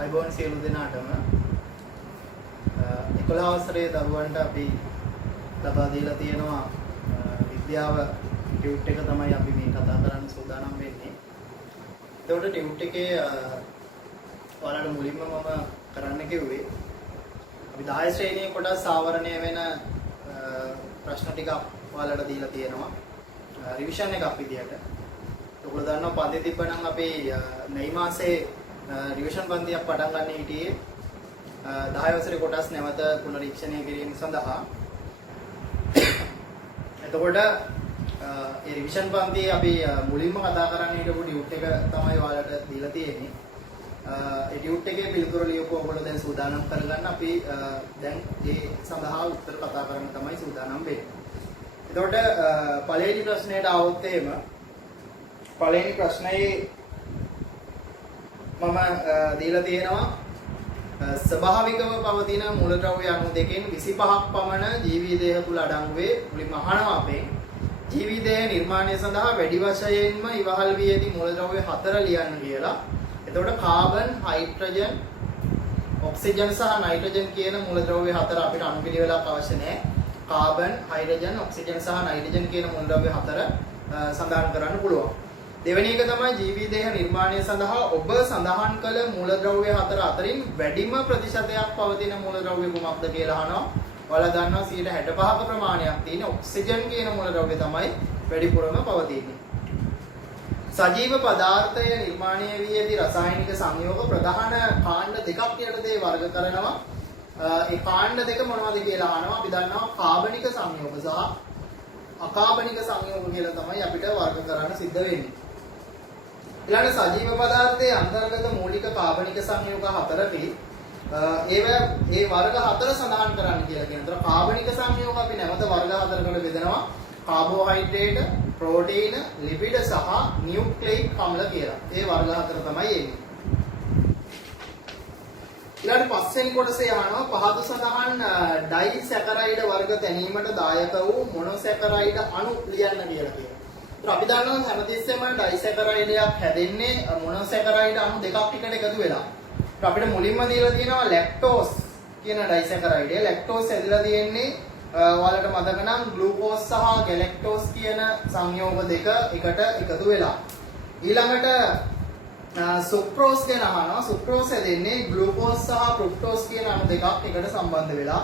අයිබෝන් සියලු දෙනාටම 11 වසරේ දරුවන්ට අපි ලබා දීලා තියෙනවා විද්‍යාව ටියුට් එක තමයි අපි මේ කතා කරන්න සූදානම් වෙන්නේ. ඒකට ටියුට් එකේ ඔයාලට මුලින්ම මම කරන්න කිව්වේ අපි 10 ශ්‍රේණියේ කොටස් ආවරණය වෙන ප්‍රශ්න ටික ඔයාලට දීලා තියෙනවා. රිවිෂන් එකක් විදියට. ඔයගොල්ලෝ දන්නවා පන්ති තිබ්බනම් අපි මේ මාසේ රිවිෂන් පන්තියක් පටන් ගන්න හිටියේ 10 වසරේ කොටස් නැවත පුනරීක්ෂණය කිරීම සඳහා. එතකොට ඒ රිවිෂන් පන්තියේ අපි මුලින්ම කතා කරන්න හිටපු ටියුට් එක තමයි ඔයාලට දීලා තියෙන්නේ. ඒ ටියුට් එකේ පිළිතුරු ලියපුව ඔයගොල්ලෝ දැන් සූදානම් කරගන්න. අපි දැන් ඒ සඳහා උත්තර කතා කරන්න තමයි සූදානම් වෙන්නේ. එතකොට පළවෙනි ප්‍රශ්නයට આવොත් එහෙම පළවෙනි ප්‍රශ්නයේ මම දීලා තියෙනවා ස්වභාවිකව පවතින මූලද්‍රව්‍ය අණු දෙකෙන් 25ක් පමණ ජීවී දේහ තුල අඩංගු වේ. මුලින්ම අහනවා අපේ ජීවී දේහ නිර්මාණය සඳහා වැඩි වශයෙන්ම ඉවහල් වී ඇති මූලද්‍රව්‍ය 4 ලියන්න කියලා. එතකොට කාබන්, හයිඩ්‍රජන්, ඔක්සිජන් සහ නයිට්‍රජන් කියන මූලද්‍රව්‍ය 4 අපිට අනුපිළිවෙලක් අවශ්‍ය නැහැ. කාබන්, හයිඩ්‍රජන්, ඔක්සිජන් සහ නයිට්‍රජන් කියන මූලද්‍රව්‍ය 4 සඳහන් කරන්න පුළුවන්. දෙවෙනි එක තමයි ජීවී දේහ නිර්මාණය සඳහා ඔබ සඳහන් කළ මූලද්‍රව්‍ය 4 අතරින් වැඩිම ප්‍රතිශතයක් පවතින මූලද්‍රව්‍ය කුමක්ද කියලා අහනවා. ඔයාලා දන්නවා 65ක ප්‍රමාණයක් තියෙන ඔක්සිජන් කියන මූලද්‍රව්‍ය තමයි වැඩිපුරම පවතින්නේ. සජීව පදාර්ථය නිර්මාණය වී ඇති රසායනික සංයෝග ප්‍රධාන කාණ්ඩ දෙකක් යටතේ වර්ග කරනවා. ඒ කාණ්ඩ දෙක මොනවද කියලා අහනවා. අපි දන්නවා කාබනික සංයෝග සහ අකාබනික සංයෝග කියලා තමයි අපිට වර්ග කරන්න සිද්ධ වෙන්නේ. ඊළඟ සජීව පදාර්ථයේ අන්තර්ගත මූලික කාබනික සංයෝග 4කි. ඒ වර්ග 4 සඳහන් කරන්න කියලා කියනවා. කාබනික සංයෝග අපි නැවත වර්ග 4කට බෙදනවා. කාබෝහයිඩ්‍රේට්, ප්‍රෝටීන, ලිපිඩ සහ නියුක්ලෙයික් අම්ල කියලා. ඒ වර්ග 4 තමයි එන්නේ. ඊළඟ පස්වෙනි කොටසේ අහනවා පහත සඳහන් ඩයිසැකරයිඩ් වර්ග තැනීමට දායක වූ මොනොසැකරයිඩ් අණු ලියන්න කියලා කියනවා. ඒත් අපි දන්නවා හැමතිස්සෙම ඩයිසැකරයිඩයක් හැදෙන්නේ මොනොසැකරයිඩ් අණු දෙකක් එකට එකතු වෙලා. ඒත් අපිට මුලින්ම දීලා තියෙනවා ලැක්ටෝස් කියන ඩයිසැකරයිඩ්. ලැක්ටෝස් හැදිලා තියෙන්නේ ඔයාලට මතක නම් ග්ලූකෝස් සහ ගැලැක්ටෝස් කියන සංයෝග දෙක එකට එකතු වෙලා. ඊළඟට සුක්‍රෝස් ගැන අහනවා. සුක්‍රෝස් හැදෙන්නේ ග්ලූකෝස් සහ ෆ්‍රුක්ටෝස් කියන අණු දෙකක් එකට සම්බන්ධ වෙලා.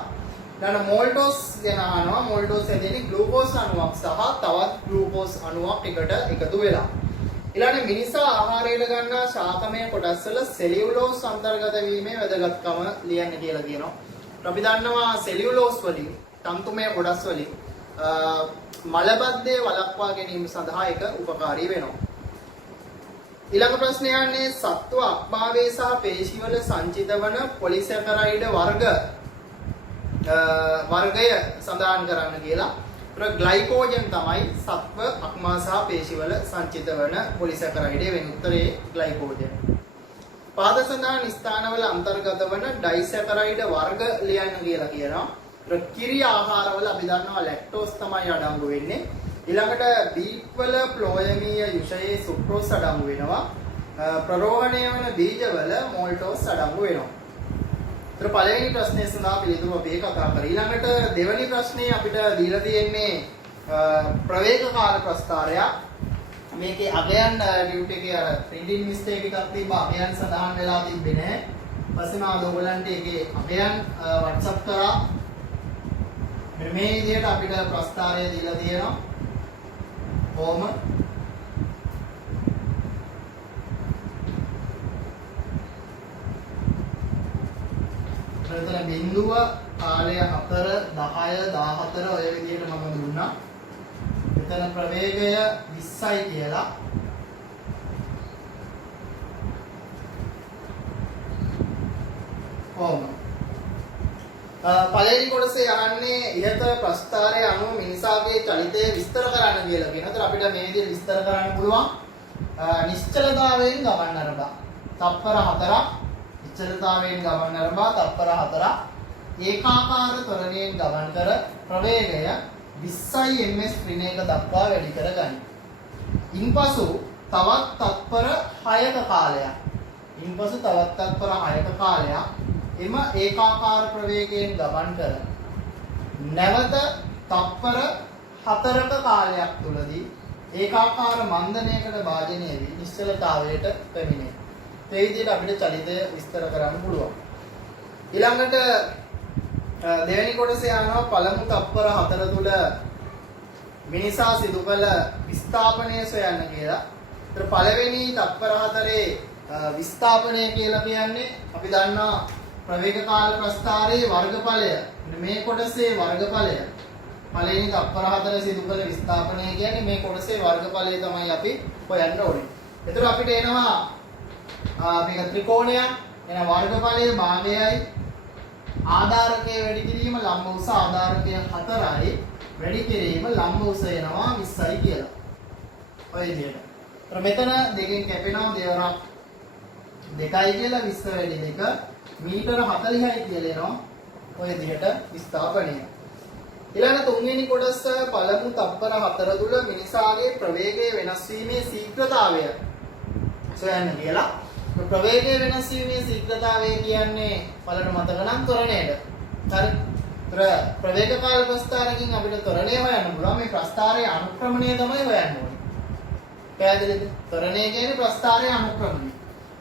ඊළඟ මොල්ටෝස් ගැන අහනවා. මොල්ටෝස් හැදෙන්නේ ග්ලූකෝස් අණුවක් සහ තවත් ග්ලූකෝස් අණුවක් එකට එකතු වෙලා. ඊළඟ මිනිසා ආහාරයට ගන්නා ශාකමය කොටස් වල සෙලියුලෝස් අන්තර්ගත වීමේ වැදගත්කම ලියන්න කියලා කියනවා. අපි දන්නවා සෙලියුලෝස් වලින් තන්තුමය කොටස් වලින් මලබද්ධය වළක්වා ගැනීම සඳහා ඒක උපකාරී වෙනවා. ඊළඟ ප්‍රශ්නය යන්නේ සත්ව අක්භාවයේ සහ පේශිවල සංචිත වන පොලිසැකරයිඩ් වර්ගය සඳහන් කරන්න කියලා. ඒක ග්ලයිකෝජන් තමයි සත්ව අක්මා සහ පේශිවල සංචිත වන පොලිසැකරයිඩ් වෙන උත්තරේ ග්ලයිකෝජන්. පාද සඳහන් ස්ථානවල අන්තර්ගත වන ඩයිසැකරයිඩ් වර්ග ලියන්න කියලා කියනවා. කිරි ආහාරවල අපි දන්නවා ලැක්ටෝස් තමයි අඩංගු වෙන්නේ. ඊළඟට බීට් වල ෆ්ලෝයමීය යුෂයේ සුක්‍රෝස් අඩංගු වෙනවා. ප්‍රරෝහණය වන බීජවල මොල්ටෝස් අඩංගු වෙනවා. ඒතර පළවෙනි ප්‍රශ්නේ සඳහා පිළිතුරු අපි කතා කරා. ඊළඟට දෙවෙනි ප්‍රශ්නේ අපිට දීලා තියෙන්නේ ප්‍රවේගකාර ප්‍රස්ථාරය. මේකේ අගයන් ඩියුට් එකේ අර ප්‍රින්ටින් මිස්ටේක් එකක් තිබ්බා. අගයන් සඳහන් වෙලා තිබ්බේ නැහැ. පස්සේ මම ඔයගොල්ලන්ට ඒකේ අගයන් WhatsApp කරා. මේ විදිහට අපිට ප්‍රස්ථාරය දීලා තියෙනවා. ඕම මෙතන බිඳුව කාලය 4 10 14 ඔය විදිහට මම දුන්නා. මෙතන ප්‍රවේගය 20යි කියලා. ඕම පළවෙනි කොටසේ යන්නේ ඉහත ප්‍රස්ථාරය අනුව මිනිසාගේ චලිතය විස්තර කරන්න කියලා කියනවා. ඒතර අපිට මේ විදිහට විස්තර කරන්න පුළුවන්. නිශ්චලතාවයෙන් ගමන් අරබා තත්පර 4ක්, නිශ්චලතාවයෙන් ගමන් අරබා තත්පර 4ක්, ඒකාකාර ත්වරණයෙන් ගමන් කර ප්‍රවේගය 20 ms ඍණයක දක්වා වැඩි කරගනී. ඉන්පසු තවත් තත්පර 6ක කාලයක්. ඉන්පසු තවත් තත්පර 6ක කාලයක් එම ඒකාකාර ප්‍රවේගයෙන් ගමන් කර නැවත තත්පර 4ක කාලයක් තුලදී ඒකාකාර මන්දනයකට භාජනය වී නිශ්චලතාවයට පැමිණේ. ඒ විදිහට අපිට චලිතය විස්තර කරන්න පුළුවන්. ඊළඟට දෙවෙනි කොටසේ යනවා පළමු තත්පර 4 තුල මිනිසා සිදු කළ විස්ථාපනය සොයන්න කියලා. ඒතර පළවෙනි තත්පර 4 විස්ථාපනය කියලා කියන්නේ අපි දන්නවා ප්‍රවේග කාල ප්‍රස්ථාරයේ වර්ගඵලය. මේ කොටසේ වර්ගඵලය. පළවෙනි තත්පර 4 සිදු කළ විස්ථාපනය කියන්නේ මේ කොටසේ වර්ගඵලය තමයි අපි හොයන්න ඕනේ. ඒතර අපිට එනවා මේක ත්‍රිකෝණයක්. එන වර්ගඵලයේ භාගයයි ආධාරකයේ වැඩි කිරීම ලම්බ උස ආධාරකය 4යි වැඩි කිරීම ලම්බ උස එනවා 20යි කියලා. ඔය විදිහට. ඒතර මෙතන දෙකෙන් කැපෙනවා දෙවරක් 2යි කියලා 20 වැඩි 2 මීටර 40යි කියලා එනවා. ඔය විදිහට විස්ථාපනය. ඊළඟ තුන්වෙනි කොටස පළමු තත්පර 4 තුල මිනිසාගේ ප්‍රවේගයේ වෙනස් වීමේ ශීඝ්‍රතාවය සොයන්න කියලා. ප්‍රවේගයේ වෙනස් වීමේ ශීඝ්‍රතාවය කියන්නේ බලන්න මතක නම් ත්වරණයට. හරි. ප්‍රවේග කාල ප්‍රස්ථාරකින් අපිට ත්වරණය හොයන්න පුළුවන්. මේ ප්‍රස්ථාරයේ අනුක්‍රමණය තමයි හොයන්න ඕනේ. පැහැදිලිද? ත්වරණය කියන්නේ ප්‍රස්ථාරයේ අනුක්‍රමණය.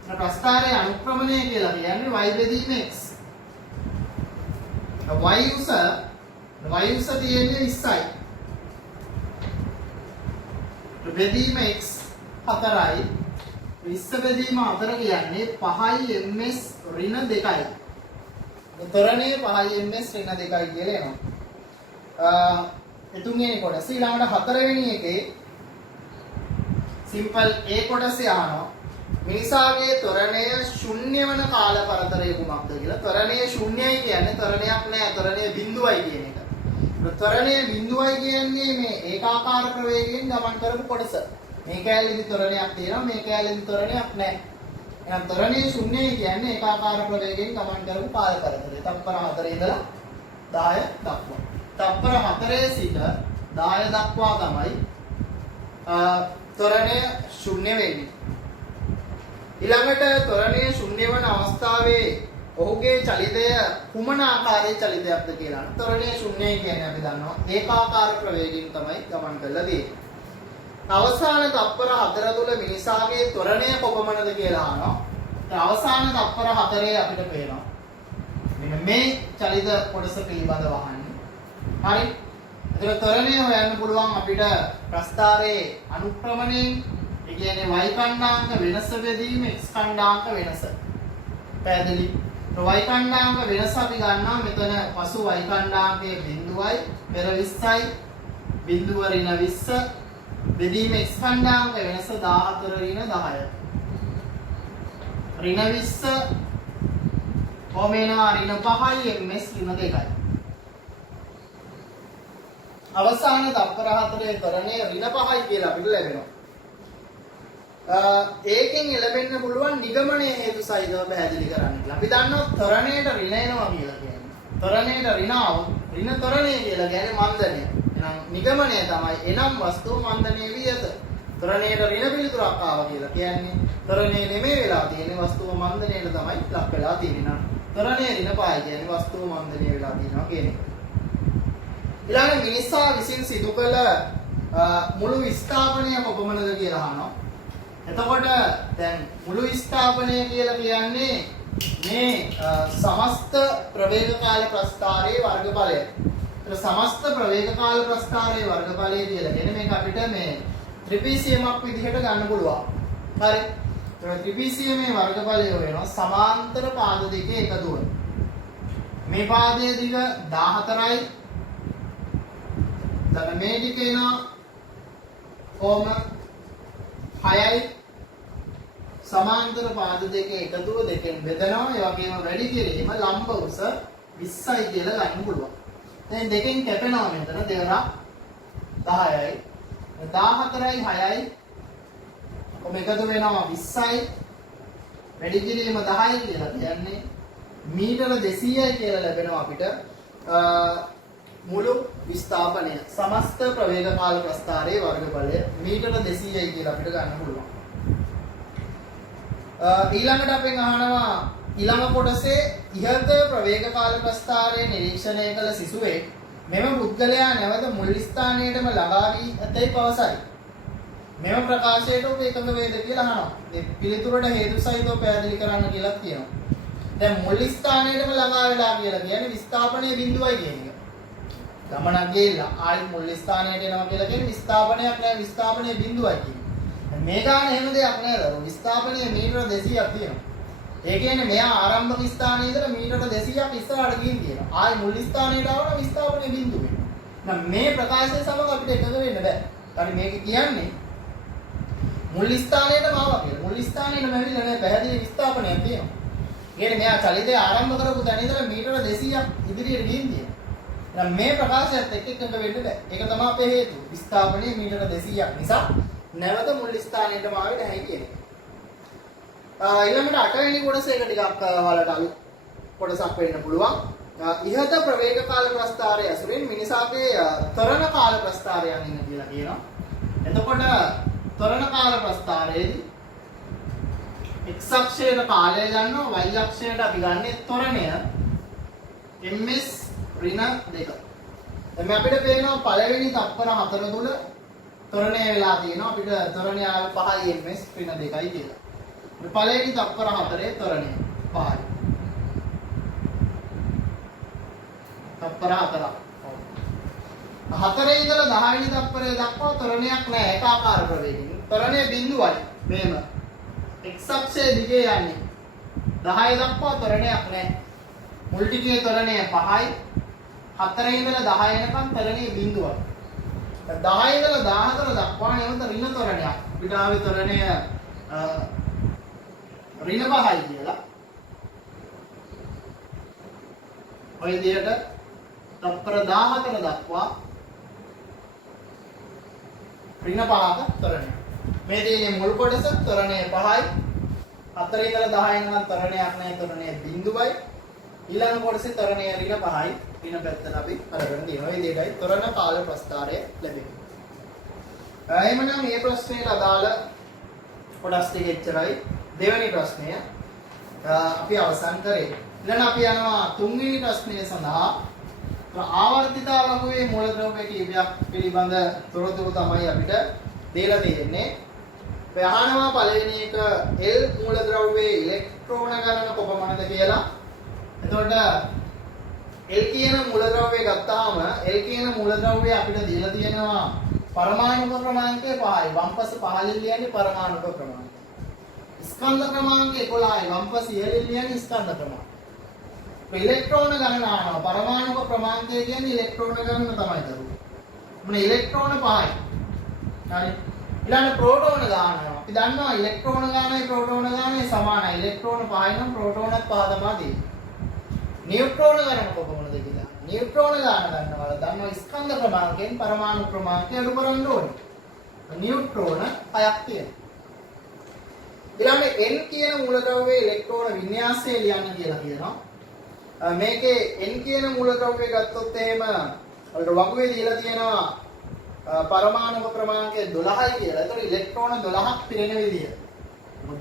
ප්‍රස්ථාරයේ අනුක්‍රමණය කියලා කියන්නේ y බෙදීම x. y උස තියෙන්නේ 20යි. බෙදීම x 4යි. 20 බෙදීම 4 කියන්නේ 5යි ms ඍණ 2යි. ත්වරණයේ 5යි ms ඍණ 2යි කියලා එනවා. තුන්වෙනි කොටස ඊළඟට හතරවෙනි එකේ සිම්පල් a කොටසේ අහනවා මිනිසාගේ ත්වරණය ශුන්‍ය වන කාල පරතරය කුමක්ද කියලා. ත්වරණය ශුන්‍යයි කියන්නේ ත්වරණයක් නැහැ. ත්වරණය බිඳුවයි කියන එක. ත්වරණය බිඳුවයි කියන්නේ මේ ඒකාකාර ප්‍රවේගයෙන් ගමන් කරපු කොටස. මේ කැලේදී ත්වරණයක් තියෙනවා මේ කැලේදී ත්වරණයක් නැහැ. එහෙනම් ත්වරණය ශුන්‍යයි කියන්නේ ඒකාකාර ප්‍රවේගයෙන් ගමන් කරපු කාල පරතරය. තත්පර 4 ඉඳලා 10 දක්වා. තත්පර 4 සිට 10 දක්වා තමයි ත්වරණය ශුන්‍ය වෙන්නේ. ඊළඟට ත්වරණය ශුන්‍ය වන අවස්ථාවේ ඔහුගේ චලිතය කුමන ආකාරයේ චලිතයක්ද කියලා. ත්වරණය ශුන්‍යයි කියන්නේ අපි දන්නවා ඒකාකාර ප්‍රවේගයෙන් තමයි ගමන් කරලා තියෙන්නේ. අවසාන තත්පර 4 තුල මිනිසාගේ ත්වරණය කොපමණද කියලා අහනවා. අවසාන තත්පර 4 අපිට පේනවා. මෙන්න මේ චලිත කොටස පිළිබඳව අහන්නේ. හරි. ඒතර ත්වරණය හොයන්න පුළුවන් අපිට ප්‍රස්ථාරයේ අනුක්‍රමණයෙන් ඒ කියන්නේ y කණ්ඩාංක වෙනස බෙදීම x කණ්ඩාංක වෙනස. පැහැදිලි. y කණ්ඩාංක වෙනස අපි ගන්නවා මෙතන පසු y කණ්ඩාංකයේ බිඳුවයි පෙර 20යි බිඳුව ඍණ 20 බෙදීම x කණ්ඩාංක වෙනස 14 ඍණ 10. ඍණ 20 කොමේනවා ඍණ 5යි ms ඍණ 2යි. අවසාන තත්පර 4 ත්වරණය ඍණ 5යි කියලා අපිට ලැබෙනවා. ඒකෙන් ලැබෙන්න පුළුවන් නිගමනය හේතු සහිතව පැහැදිලි කරන්න කියලා. අපි දන්නවා ත්වරණයට ඍණ එනවා කියලා කියන්නේ. ත්වරණයට ඍණාව ඍණ ත්වරණය කියලා කියන්නේ මන්දනය. එහෙනම් නිගමනය තමයි එනම් වස්තුව මන්දනය වී ඇත. ත්වරණයට ඍණ පිළිතුරක් ආවා කියලා කියන්නේ ත්වරණය නෙමෙයි වෙලා තියෙන්නේ වස්තුව මන්දනයට තමයි ලක් වෙලා තියෙන්නේ. ත්වරණය ඍණ 5යි කියන්නේ වස්තුව මන්දනය වෙලා තියෙනවා කියන එක. ඊළඟ මිනිසා විසින් සිදු කළ මුළු විස්ථාපනය කොපමණද කියලා අහනවා. එතකොට දැන් මුළු විස්ථාපනය කියලා කියන්නේ මේ සමස්ත ප්‍රවේග කාල ප්‍රස්ථාරයේ වර්ගඵලය. ඒතර සමස්ත ප්‍රවේග කාල ප්‍රස්ථාරයේ වර්ගඵලය කියලා කියන්නේ මේක අපිට මේ ත්‍රිපිසියමක් විදිහට ගන්න පුළුවන්. හරි. ඒතර ත්‍රිපිසියමේ වර්ගඵලය වෙනවා සමාන්තර පාද දෙකේ එකතුව. මේ පාදයේ දිග 14යි. දැන් මේ ටික එනවා කොහොම 6යි සමාන්තර පාද දෙකේ එකතුව දෙකෙන් බෙදනවා. ඒ වගේම වැඩි කිරීම ලම්බ උස 20යි කියලා ගන්න පුළුවන්. දැන් දෙකෙන් කැපෙනවා මෙතන දෙවරක් 10යි 14යි 6යි කොහොම එකතු වෙනවා 20යි වැඩි කිරීම 10යි කියලා කියන්නේ මීටර 200යි කියලා ලැබෙනවා අපිට මුළු විස්ථාපනය සමස්ත ප්‍රවේග කාල ප්‍රස්ථාරයේ වර්ගඵලය මීටර 200යි කියලා අපිට ගන්න පුළුවන්. ඊළඟට අපෙන් අහනවා ඊළඟ කොටසේ ඉහත ප්‍රවේග කාල ප්‍රස්ථාරය නිරීක්ෂණය කළ සිසුවේ මෙම පුද්ගලයා නැවත මුල් ස්ථානයටම ළඟා වී ඇතැයි පවසයි. මෙම ප්‍රකාශයට ඔබ එකඟ වේද කියලා අහනවා. මේ පිළිතුරට හේතු සහිතව පැහැදිලි කරන්න කියලා කියනවා. දැන් මුල් ස්ථානයටම ළඟා වෙලා කියලා කියන්නේ විස්ථාපනයේ බිඳුවයි කියන එක. ගමනක් ගිහිල්ලා ආයි මුල් ස්ථානයට එනවා කියලා කියන්නේ විස්ථාපනයක් නෑ විස්ථාපනයේ බිඳුවයි කියන්නේ. මේ ගාන එහෙම දෙයක් නේද? විස්ථාපනයේ මීටර 200ක් තියෙනවා. ඒ කියන්නේ මෙයා ආරම්භක ස්ථානයේ ඉඳලා මීටර 200ක් ඉස්සරහට ගිහින් තියෙනවා. ආයි මුල් ස්ථානයට ආවම විස්ථාපනයේ බිඳුව වෙනවා. දැන් මේ ප්‍රකාශය සමග අපිට එකඟ වෙන්න බෑ. හරි මේක කියන්නේ මුල් ස්ථානයටම ආවා කියලා. මුල් ස්ථානයේම ඇවිල්ලා නෑ පැහැදිලි විස්ථාපනයක් තියෙනවා. කියන්නේ මෙයා චලිතය ආරම්භ කරපු තැන ඉඳලා මීටර 200ක් ඉදිරියට ගිහින් තියෙනවා. දැන් මේ ප්‍රකාශයත් එක්ක එකඟ වෙන්න බෑ. ඒක තමයි අපේ හේතුව. විස්ථාපනයේ මීටර 200ක් නිසා නැවත මුල් ස්ථානයටම ආවේ නැහැ කියන එක. ඊළඟට 8 වෙනි කොටස එක ටිකක් ඔයාලට අලුත් කොටසක් වෙන්න පුළුවන්. ඉහත ප්‍රවේග කාල ප්‍රස්ථාරය ඇසුරින් මිනිසාගේ තරණ කාල ප්‍රස්ථාරයන් ඉන්න කියලා කියනවා. එතකොට තරණ කාල ප්‍රස්ථාරයේදී x අක්ෂයට කාලය ගන්නවා y අක්ෂයට අපි ගන්නේ ත්වරණය ms ඍණ 2. දැන් අපිට පේනවා පළවෙනි තත්පර 4 තුල ත්වරණය වෙලා තියෙනවා අපිට ත්වරණය 5යි ms ඍණ 2යි කියලා. මේ පළවෙනි තත්පර 4 ත්වරණය 5යි. තත්පර 4ක්. 4 ඉඳලා 10 වෙනි තත්පරය දක්වා ත්වරණයක් නැහැ ඒකාකාර ප්‍රවේගයෙන්. ත්වරණය බිඳුවයි. මේම x අක්ෂයේ දිගේ යන්නේ 10 දක්වා ත්වරණයක් නැහැ. මුල් ටිකේ ත්වරණය 5යි 4 ඉඳලා 10 එනකම් ත්වරණය බිඳුවයි. 10 ඉඳලා 14 දක්වා නැවත ඍණ ත්වරණයක්. අපිට ආවේ ත්වරණය ඍණ 5යි කියලා. ඔය විදිහට තත්පර 14 දක්වා ඍණ 5ක ත්වරණය. මේ තියෙන්නේ මුල් කොටස ත්වරණය 5යි 4 ඉඳලා 10 එනකම් ත්වරණයක් නැහැ ත්වරණය බිඳුවයි. ඊළඟ කොටසේ ත්වරණය ඍණ 5යි ඍණ පැත්තට අපි අරගෙන තියෙනවා. මේ දෙයයි ත්වරණ කාල ප්‍රස්ථාරය ලැබෙන්නේ. එහෙමනම් මේ ප්‍රශ්නයට අදාළ කොටස් ටික එච්චරයි. දෙවෙනි ප්‍රශ්නය අපි අවසන් කරේ. ඊළඟ අපි යනවා තුන්වෙනි ප්‍රශ්නය සඳහා. ආවර්තිතාවකයේ මූලද්‍රව්‍ය කීපයක් පිළිබඳ තොරතුරු තමයි අපිට දීලා තියෙන්නේ. ප්‍රහාණවා පළවෙනි එක L මූලද්‍රව්‍යයේ ඉලෙක්ට්‍රෝන ගණන කොපමණද කියලා. එතකොට L කියන මූලද්‍රව්‍ය ගත්තාම L කියන මූලද්‍රව්‍ය අපිට දීලා තියෙනවා පරමාණුක ක්‍රමාංකය 5යි. වම්පස පහළින් ලියන්නේ පරමාණුක ක්‍රමාංකය. ස්කන්ධ ක්‍රමාංකය 11යි. වම්පස ඉහළින් ලියන්නේ ස්කන්ධ ක්‍රමාංකය. ඉලෙක්ට්‍රෝන ගණන ආනවා. පරමාණුක ක්‍රමාංකය කියන්නේ ඉලෙක්ට්‍රෝන ගණන තමයි දරුවෝ. මොන ඉලෙක්ට්‍රෝන 5යි. හරි. ඊළඟ ප්‍රෝටෝන ගානනවා. අපි දන්නවා ඉලෙක්ට්‍රෝන ගානයි ප්‍රෝටෝන ගානයි සමානයි. ඉලෙක්ට්‍රෝන 5යි නම් ප්‍රෝටෝනත් 5 තමයි දෙන්නේ. නියුට්‍රෝන ගණන කොහොමද කියලා. නියුට්‍රෝන ගාන ගන්නවා. දන්නවා ස්කන්ධ ක්‍රමාංකයෙන් පරමාණු ක්‍රමාංකය අඩු කරන්න ඕනේ. නියුට්‍රෝන 6ක් තියෙනවා. ඊළඟ N කියන මූලද්‍රව්‍යයේ ඉලෙක්ට්‍රෝන වින්‍යාසය ලියන්න කියලා කියනවා. මේකේ N කියන මූලද්‍රව්‍ය ගත්තොත් එහෙම අපිට වගුවේ දීලා තියෙනවා පරමාණු ක්‍රමාංකය 12යි කියලා. ඒතකොට ඉලෙක්ට්‍රෝන 12ක් පිරෙන විදිය.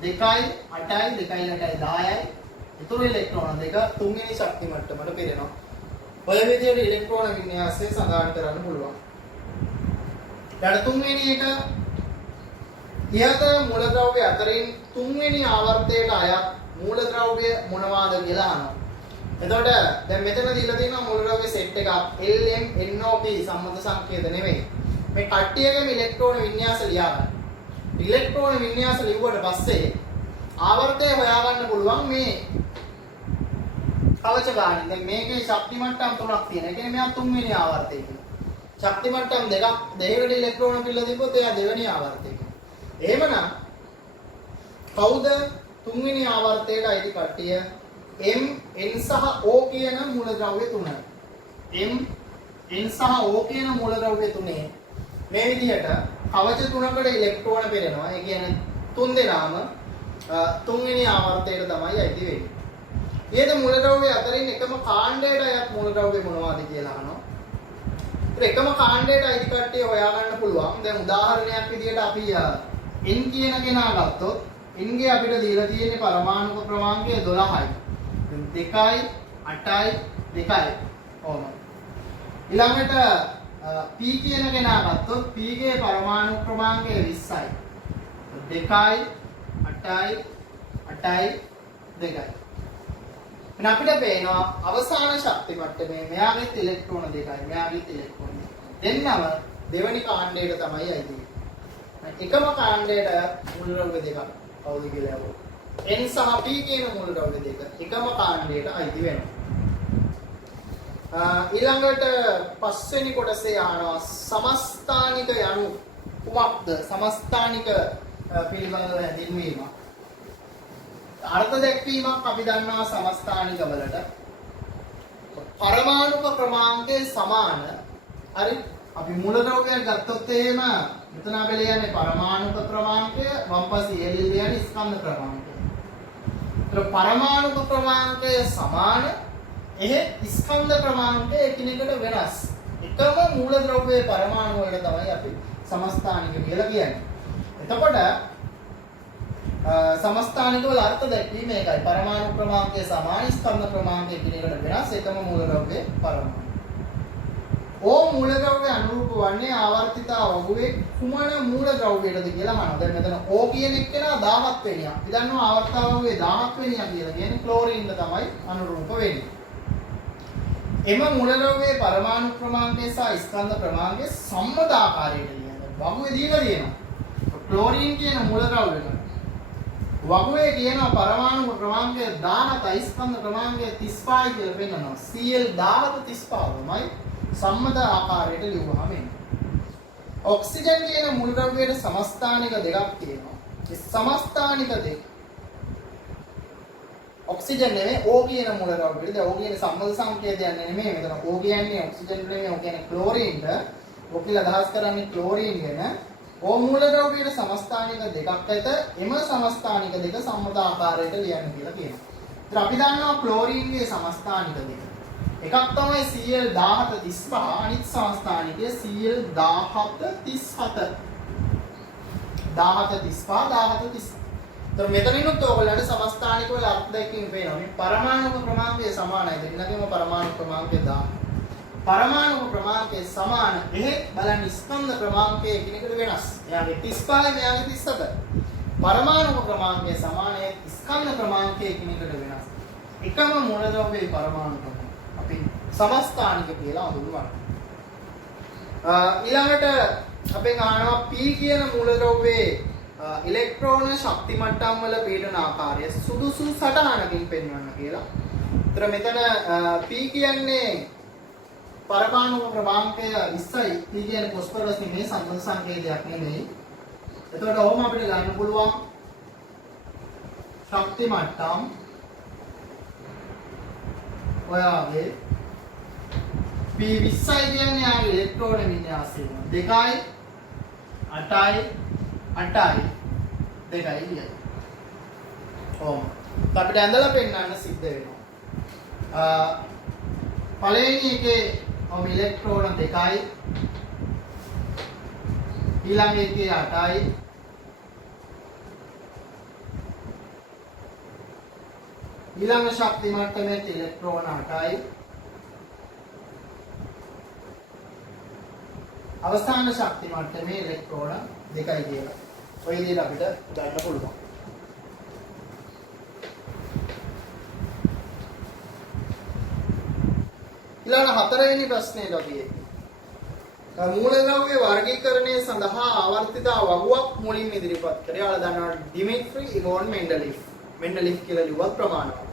2යි 8යි 2යි 8යි 10යි. ඊතර ඉලෙක්ට්‍රෝන දෙක තුන්වෙනි ශක්ති මට්ටමට පිරෙනවා. ඔය විදිහට ඉලෙක්ට්‍රෝන වින්‍යාසය සඳහන් කරන්න පුළුවන්. ඊට තුන්වෙනි එක ඉහත මූලද්‍රව්‍ය අතරින් තුන්වෙනි ආවර්තයට අයත් මූලද්‍රව්‍ය මොනවාද කියලා අහනවා. එතකොට දැන් මෙතන දීලා තියෙනවා මූලද්‍රව්‍ය සෙට් එකක් LMNOP සම්මත සංකේත නෙමෙයි. මේ කට්ටියගේම ඉලෙක්ට්‍රෝන වින්‍යාස ලියා ගන්න. ඉලෙක්ට්‍රෝන වින්‍යාස ලිව්වට පස්සේ ආවර්තය හොයාගන්න පුළුවන් මේ කවච ගානේ. දැන් මේකේ ශක්ති මට්ටම් තුනක් තියෙනවා. ඒ කියන්නේ මෙයා තුන්වෙනි ආවර්තය කියලා. ශක්ති මට්ටම් දෙකක් දෙකකට ඉලෙක්ට්‍රෝන පිළ දීපොත් එයා දෙවෙනි ආවර්තය. එහෙමනම් කවුද තුන්වෙනි ආවර්තයට අයිති කට්ටිය? M N සහ O කියන මූලද්‍රව්‍ය තුන. M N සහ O කියන මූලද්‍රව්‍ය තුනේ මේ විදිහට කවච තුනකට ඉලෙක්ට්‍රෝන පෙරෙනවා. ඒ කියන්නේ තුන් දෙනාම තුන්වෙනි ආවර්තයට තමයි අයිති වෙන්නේ. ඊට මූලද්‍රව්‍ය අතරින් එකම කාණ්ඩයට අයත් මූලද්‍රව්‍ය මොනවද කියලා අහනවා. එකම කාණ්ඩයට අයිති කට්ටිය හොයාගන්න පුළුවන්. දැන් උදාහරණයක් විදිහට අපි N කියන කෙනා ගත්තොත් ඉන්ගේ අපිට දීලා තියෙන්නේ පරමාණු ක්‍රමාංකය 12යි. 2යි 8යි 2යි. ඕම. ඊළඟට P කියන කෙනා ගත්තොත් P ගේ පරමාණු ක්‍රමාංකය 20යි. 2යි 8යි 8යි 2යි. එහෙනම් අපිට පේනවා අවසාන ශක්ති මට්ටමේ මෙයාගේ ඉලෙක්ට්‍රෝන 2යි මෙයාගේ ඉලෙක්ට්‍රෝන 2යි. දෙන්නම දෙවනි කාණ්ඩයට තමයි අයිති. එකම කාණ්ඩයට මූලද්‍රව්‍ය දෙකක් කවුද කියලා අහුවොත් N සහ P කියන මූලද්‍රව්‍ය දෙක එකම කාණ්ඩයට අයිති වෙනවා. ඊළඟට පස්වෙනි කොටසේ අහනවා සමස්ථානික යනු කුමක්ද? සමස්ථානික පිළිබඳව හැඳින්වීම. අර්ථ දැක්වීමක් අපි දන්නවා සමස්ථානික වලට පරමාණුක ක්‍රමාංකයේ සමාන. හරි අපි මූලද්‍රව්‍යයක් ගත්තොත් එහෙම මෙතන අපි ලියන්නේ පරමාණුක ක්‍රමාංකය වම්පස්සේ එළිය ලියන්නේ ස්කන්ධ ක්‍රමාංකය. ඒතර පරමාණුක ක්‍රමාංකය සමාන එහෙත් ස්කන්ධ ක්‍රමාංකය එකිනෙකට වෙනස්. එකම මූලද්‍රව්‍යයේ පරමාණු වලට තමයි අපි සමස්ථානික කියලා කියන්නේ. එතකොට සමස්ථානික වල අර්ථ දැක්වීම මේකයි. පරමාණු ක්‍රමාංකය සමාන ස්කන්ධ ක්‍රමාංකය එකිනෙකට වෙනස් එකම මූලද්‍රව්‍යයේ පරමාණු. ඕ මූලද්‍රව්‍ය අනුරූප වන්නේ ආවර්තිතා වගුවේ කුමන මූලද්‍රව්‍යයටද කියලා අහනවා. දැන් මෙතන O කියන එක නා 17 වෙනියක්. අපි දන්නවා ආවර්තතාව වගුවේ 17 වෙනියක් කියලා කියන්නේ ක්ලෝරින්ද තමයි අනුරූප වෙන්නේ. එම මූලද්‍රව්‍යයේ පරමාණු ක්‍රමාංකය සහ ස්කන්ධ ක්‍රමාංකය සම්මත ආකාරයට ලියනවා. වගුවේ දීලා තියෙනවා. ක්ලෝරින් කියන මූලද්‍රව්‍යයට වගුවේ කියන පරමාණු ක්‍රමාංකය 17යි ස්කන්ධ ක්‍රමාංකය 35යි කියලා පෙන්නනවා. Cl 17 35යි සම්මත ආකාරයට ලියුවහම එන්නේ. ඔක්සිජන් කියන මූලද්‍රව්‍යයේ සමස්ථානික දෙකක් තියෙනවා. ඒ සමස්ථානික දෙක ඔක්සිජන් නෙමෙයි O කියන මූලද්‍රව්‍යයට. දැන් O කියන සම්බන්ධ සංකේතයක් නෙමෙයි. මෙතන O කියන්නේ ඔක්සිජන් නෙමෙයි. O කියන්නේ ක්ලෝරින්ට. O කියලා අදහස් කරන්නේ ක්ලෝරින් ගැන. O මූලද්‍රව්‍යයේ සමස්ථානික දෙකක් ඇත. එම සමස්ථානික දෙක සම්මත ආකාරයට ලියන්න කියලා කියනවා. ඒත් අපි දන්නවා ක්ලෝරින්ගේ සමස්ථානික දෙක. එකක් තමයි Cl 1735 අනිත් සමස්ථානිකය Cl 1737. 1735 1737. මෙතනිනුත් ඔයගොල්ලන්ට සමස්ථානික වල අර්ථ දෙකකින් පේනවා. මේ පරමාණු ක්‍රමාංකය සමානයි. දෙන්නගේම පරමාණු ක්‍රමාංකය 10. පරමාණු ක්‍රමාංකය සමාන. එහෙත් බලන්න ස්කන්ධ ක්‍රමාංකය එකිනෙකට වෙනස්. එයාගේ 35 මෙයාගේ 37. පරමාණු ක්‍රමාංකය සමාන එහෙත් ස්කන්ධ ක්‍රමාංකය එකිනෙකට වෙනස්. එකම මූලද්‍රව්‍යයේ පරමාණු ක්‍රමාංකය අපි සමස්ථානික කියලා හඳුන්වනවා. ඊළඟට අපෙන් අහනවා P කියන මූලද්‍රව්‍යයේ ඉලෙක්ට්‍රෝන ශක්ති මට්ටම් වල පීඩන ආකාරය සුදුසු සටහනකින් පෙන්වන්න කියලා. ඒතර මෙතන P කියන්නේ පරමාණු ක්‍රමාංකය 20යි. P කියන්නේ ફોස්ෆරස් නෙමෙයි සම්බන්ධ සංකේතයක් නෙමෙයි. එතකොට ඔහොම අපිට ගන්න පුළුවන් ශක්ති මට්ටම් ඔයාගේ P20යි කියන්නේ ආගේ ඉලෙක්ට්‍රෝන වින්‍යාසය. 2යි 8යි 8යි 2යි කියන්නේ. ඔව්. අපිට ඇඳලා පෙන්නන්න සිද්ධ වෙනවා. පළවෙනි එකේ ඉලෙක්ට්‍රෝන 2යි ඊළඟ එකේ 8යි ඊළඟ ශක්ති මට්ටමේ ඉලෙක්ට්‍රෝන 8යි අවසාන ශක්ති මට්ටමේ ඉලෙක්ට්‍රෝන 2යි කියලා. ඔය විදිහට අපිට ගන්න පුළුවන්. ඊළඟ හතරවෙනි ප්‍රශ්නයට අපි මූලද්‍රව්‍ය වර්ගීකරණය සඳහා ආවර්තිතා වගුවක් මුලින්ම ඉදිරිපත් කරේ. ඔයාලා දන්නවා ඩිමිට්‍රි ඉවෝන් මෙන්ඩලිෆ්. මෙන්ඩලිෆ් කියලා ලිව්වත් ප්‍රමාණවත්.